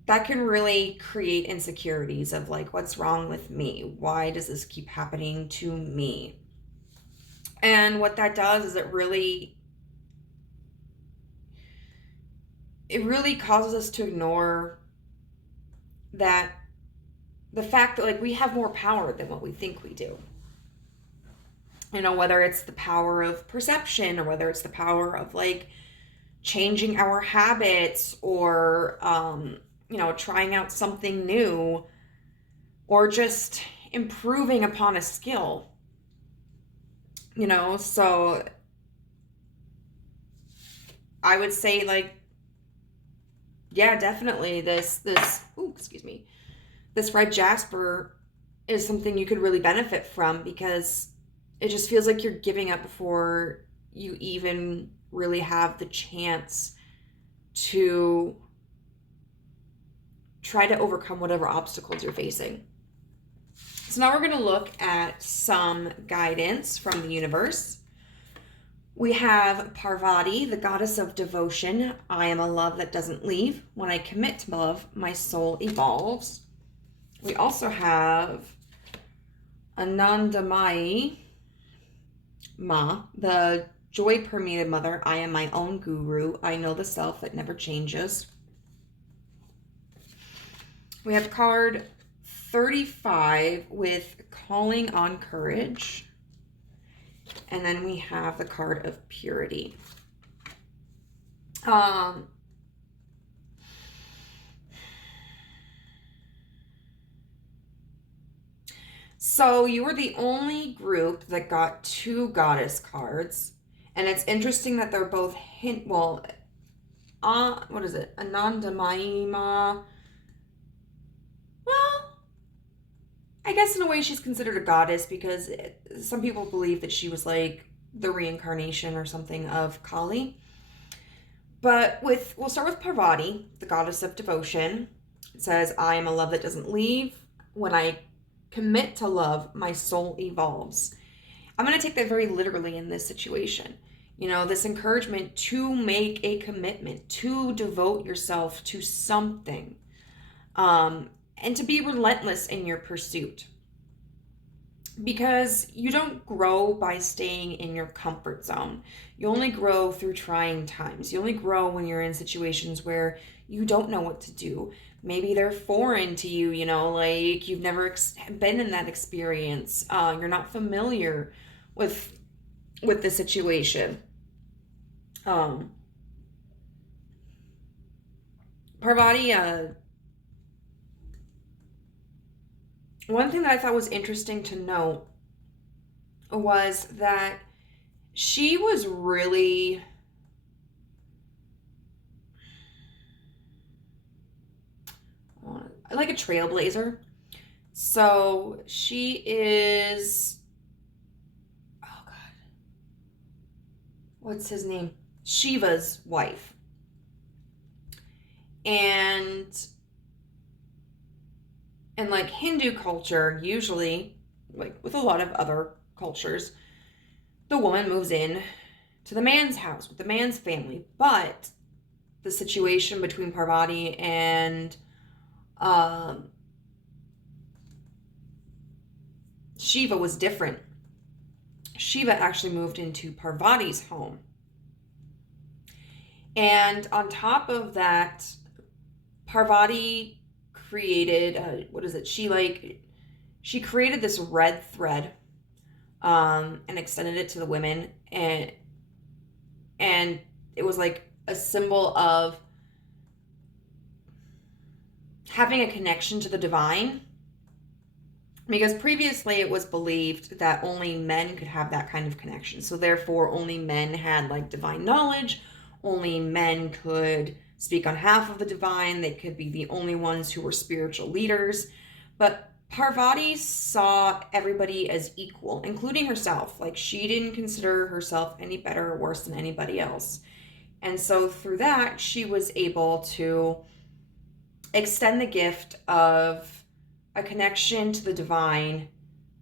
that can really create insecurities of like, what's wrong with me? Why does this keep happening to me? And what that does is it really causes us to ignore that the fact that like we have more power than what we think we do. Whether it's the power of perception or whether it's the power of like changing our habits or, trying out something new or just improving upon a skill, so I would say like, yeah, definitely this red jasper is something you could really benefit from, because it just feels like you're giving up before you even really have the chance to try to overcome whatever obstacles you're facing. So now we're going to look at some guidance from the universe. We have Parvati, the goddess of devotion. I am a love that doesn't leave. When I commit to love, my soul evolves. We also have Anandamayi Ma, the joy-permeated mother. I am my own guru. I know the self that never changes. We have card 35 with calling on courage. And then we have the card of purity. So you were the only group that got 2 goddess cards. And it's interesting that they're both what is it? Anandamaima. Well, I guess in a way she's considered a goddess because some people believe that she was like the reincarnation or something of Kali. But we'll start with Parvati, the goddess of devotion. It says, I am a love that doesn't leave. When I commit to love, my soul evolves. I'm going to take that very literally in this situation. This encouragement to make a commitment, to devote yourself to something, and to be relentless in your pursuit. because you don't grow by staying in your comfort zone. You only grow through trying times. You only grow when you're in situations where you don't know what to do. Maybe they're foreign to you, you know, like you've never been in that experience. You're not familiar with the situation. Parvati, one thing that I thought was interesting to note was that she was really like a trailblazer. So she is, oh God, what's his name? Shiva's wife. And like Hindu culture, usually, like with a lot of other cultures, the woman moves in to the man's house with the man's family. But the situation between Parvati and Shiva was different. Shiva actually moved into Parvati's home. And on top of that, Parvati created, she created this red thread and extended it to the women. And it was like a symbol of having a connection to the divine. Because previously it was believed that only men could have that kind of connection. So therefore only men had like divine knowledge. Only men could speak on behalf of the divine. They could be the only ones who were spiritual leaders. But Parvati saw everybody as equal, including herself. Like she didn't consider herself any better or worse than anybody else. And so through that, she was able to extend the gift of a connection to the divine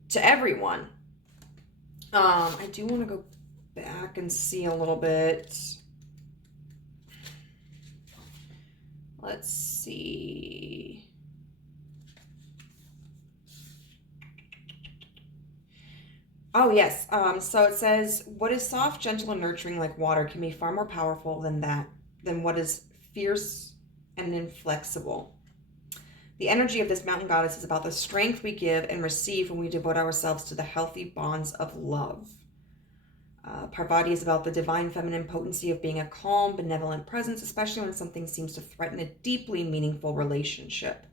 to everyone. I do want to go back and see a little bit. Let's see. Oh, yes. So it says, what is soft, gentle, and nurturing like water can be far more powerful than what is fierce and inflexible. The energy of this mountain goddess is about the strength we give and receive when we devote ourselves to the healthy bonds of love. Parvati is about the divine feminine potency of being a calm, benevolent presence, especially when something seems to threaten a deeply meaningful relationship.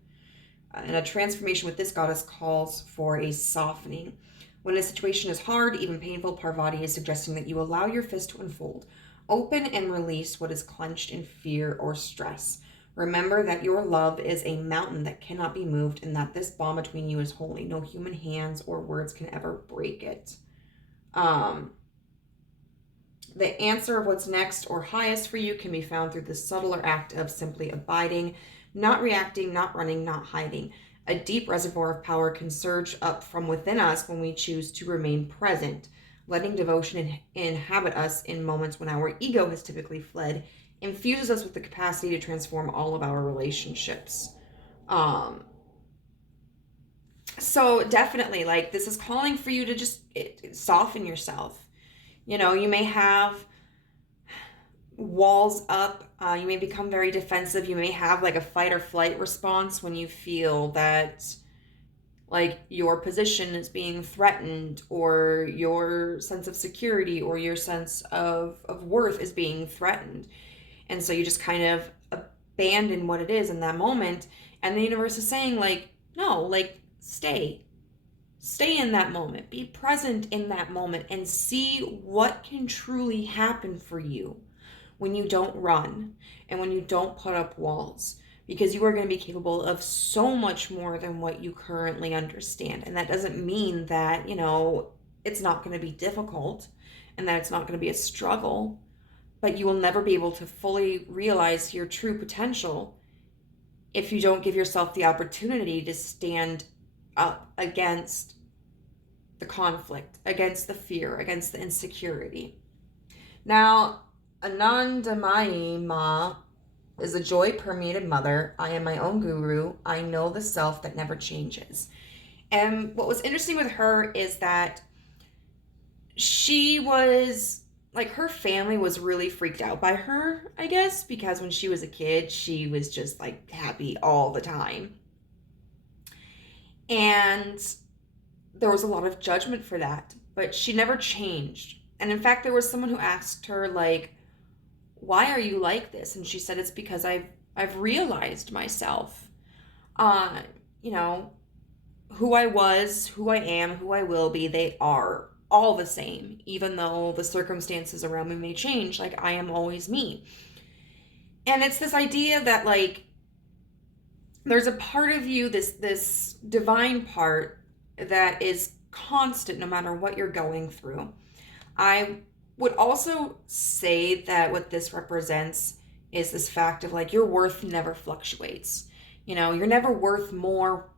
And a transformation with this goddess calls for a softening. When a situation is hard, even painful, Parvati is suggesting that you allow your fist to unfold. Open and release what is clenched in fear or stress. Remember that your love is a mountain that cannot be moved and that this bond between you is holy. No human hands or words can ever break it. The answer of what's next or highest for you can be found through the subtler act of simply abiding, not reacting, not running, not hiding. A deep reservoir of power can surge up from within us when we choose to remain present, letting devotion inhabit us in moments when our ego has typically fled, infuses us with the capacity to transform all of our relationships. So definitely, like, this is calling for you to just soften yourself. You know, you may have walls up. You may become very defensive. You may have like a fight or flight response when you feel that like your position is being threatened, or your sense of security or your sense of worth is being threatened. And so you just kind of abandon what it is in that moment. And the universe is saying like, no, like stay in that moment, be present in that moment, and see what can truly happen for you when you don't run and when you don't put up walls, because you are going to be capable of so much more than what you currently understand. And that doesn't mean that, you know, it's not going to be difficult and that it's not going to be a struggle, but you will never be able to fully realize your true potential if you don't give yourself the opportunity to stand up against the conflict, against the fear, against the insecurity. Now, Anandamayi Ma is a joy-permeated mother. I am my own guru. I know the self that never changes. And what was interesting with her is that she was like, her family was really freaked out by her, I guess, because when she was a kid, she was just like happy all the time. And there was a lot of judgment for that, but she never changed. And in fact, there was someone who asked her, like, why are you like this? And she said, it's because I've realized myself. Uh, you know, who I was, who I am, who I will be, they are all the same, even though the circumstances around me may change. Like, I am always me. And it's this idea that, like, there's a part of you, this divine part that is constant no matter what you're going through. I would also say that what this represents is this fact of, like, your worth never fluctuates. You know, you're never worth more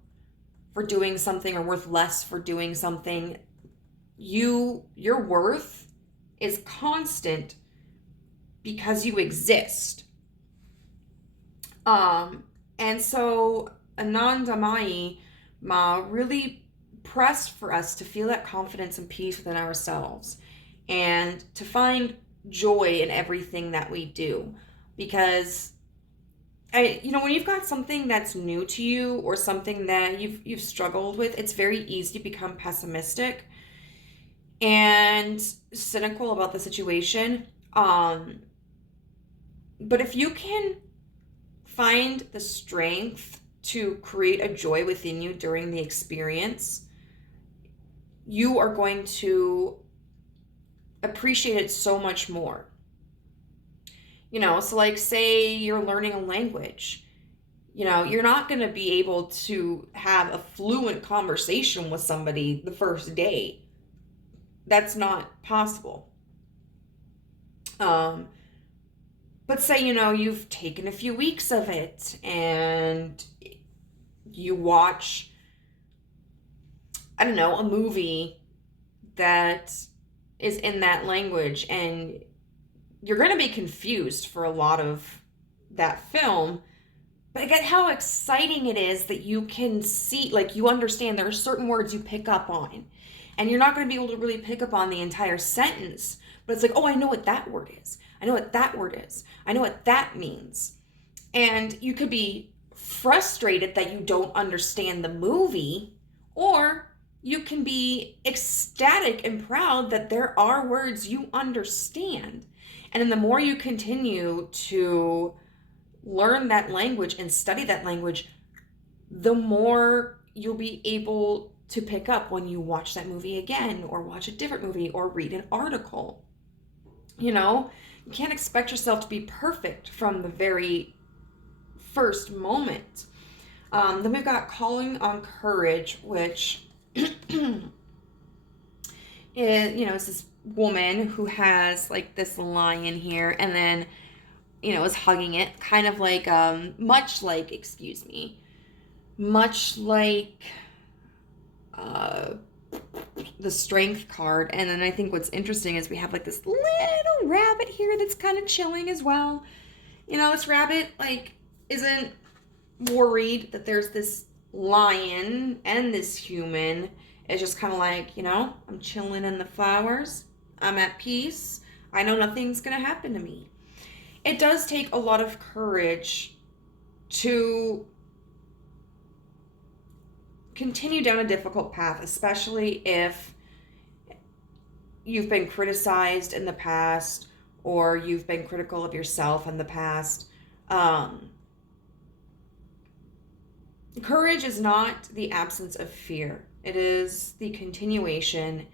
for doing something or worth less for doing something. Your worth is constant because you exist. And so Anandamayi Ma really pressed for us to feel that confidence and peace within ourselves and to find joy in everything that we do. Because when you've got something that's new to you or something that you've struggled with, it's very easy to become pessimistic and cynical about the situation. But if you can find the strength to create a joy within you during the experience, you are going to appreciate it so much more. So like, say you're learning a language, you're not going to be able to have a fluent conversation with somebody the first day. That's not possible. But say, you've taken a few weeks of it and you watch, I don't know, a movie that is in that language, and you're going to be confused for a lot of that film. But I get how exciting it is that you can see, like, you understand there are certain words you pick up on. And you're not going to be able to really pick up on the entire sentence. But it's like, oh, I know what that word is. I know what that word is. I know what that means. And you could be frustrated that you don't understand the movie, or you can be ecstatic and proud that there are words you understand. And then the more you continue to learn that language and study that language, the more you'll be able to pick up when you watch that movie again, or watch a different movie, or read an article. You can't expect yourself to be perfect from the very first moment. Then we've got calling on courage, which is, it's this woman who has like this lion here, and then, is hugging it, kind of like, much like the strength card. And then I think what's interesting is we have like this little rabbit here that's kind of chilling as well. This rabbit, like, isn't worried that there's this lion and this human. It's just kind of like, I'm chilling in the flowers. I'm at peace. I know nothing's going to happen to me. It does take a lot of courage to continue down a difficult path, especially if you've been criticized in the past, or you've been critical of yourself in the past. Courage is not the absence of fear. It is the continuation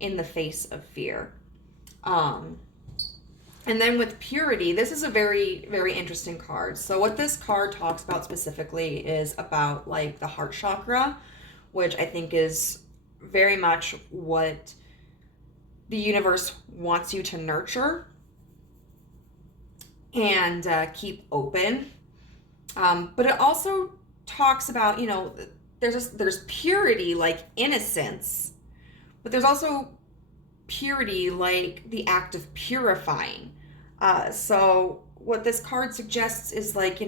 in the face of fear. And then with purity, this is a very, very interesting card. So what this card talks about specifically is about like the heart chakra, which I think is very much what the universe wants you to nurture and keep open. But it also talks about, there's purity like innocence, but there's also purity like the act of purifying. So what this card suggests is like,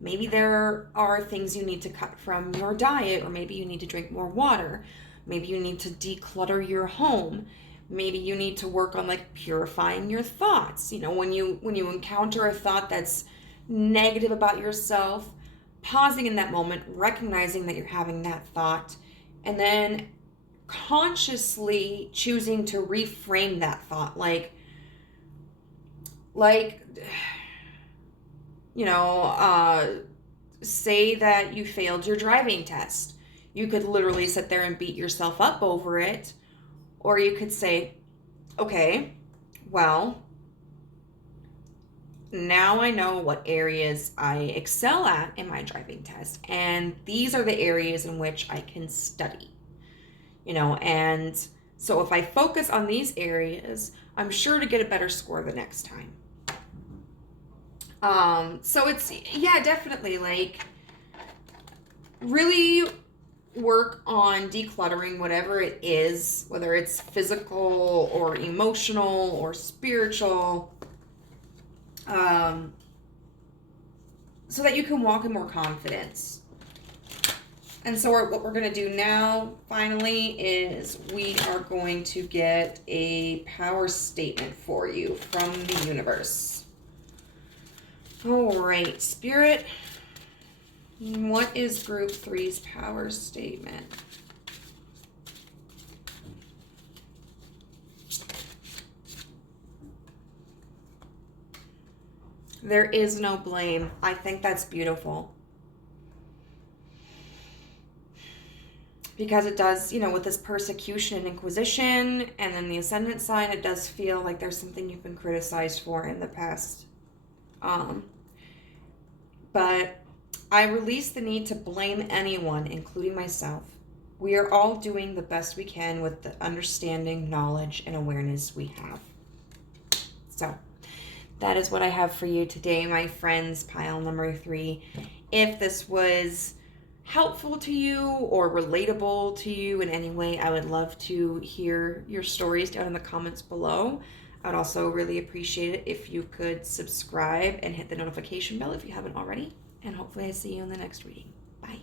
Maybe there are things you need to cut from your diet, or maybe you need to drink more water. Maybe you need to declutter your home. Maybe you need to work on like purifying your thoughts. You know, when you encounter a thought that's negative about yourself, pausing in that moment, recognizing that you're having that thought, and then consciously choosing to reframe that thought, like you know, say that you failed your driving test. You could literally sit there and beat yourself up over it, or you could say, okay, well, now I know what areas I excel at in my driving test, and these are the areas in which I can study, you know, and so if I focus on these areas, I'm sure to get a better score the next time. So it's, yeah, definitely like really work on decluttering whatever it is, whether it's physical or emotional or spiritual, so that you can walk in more confidence. And so what we're going to do now, finally, is we are going to get a power statement for you from the universe. All right, Spirit, what is Group 3's power statement? There is no blame. I think that's beautiful. Because it does, you know, with this persecution and inquisition, and then the ascendant sign, it does feel like there's something you've been criticized for in the past. But I release the need to blame anyone, including myself. We are all doing the best we can with the understanding, knowledge, and awareness we have. So that is what I have for you today, my friends, pile number 3. If this was helpful to you or relatable to you in any way, I would love to hear your stories down in the comments below. I would also really appreciate it if you could subscribe and hit the notification bell if you haven't already. And hopefully I see you in the next reading. Bye.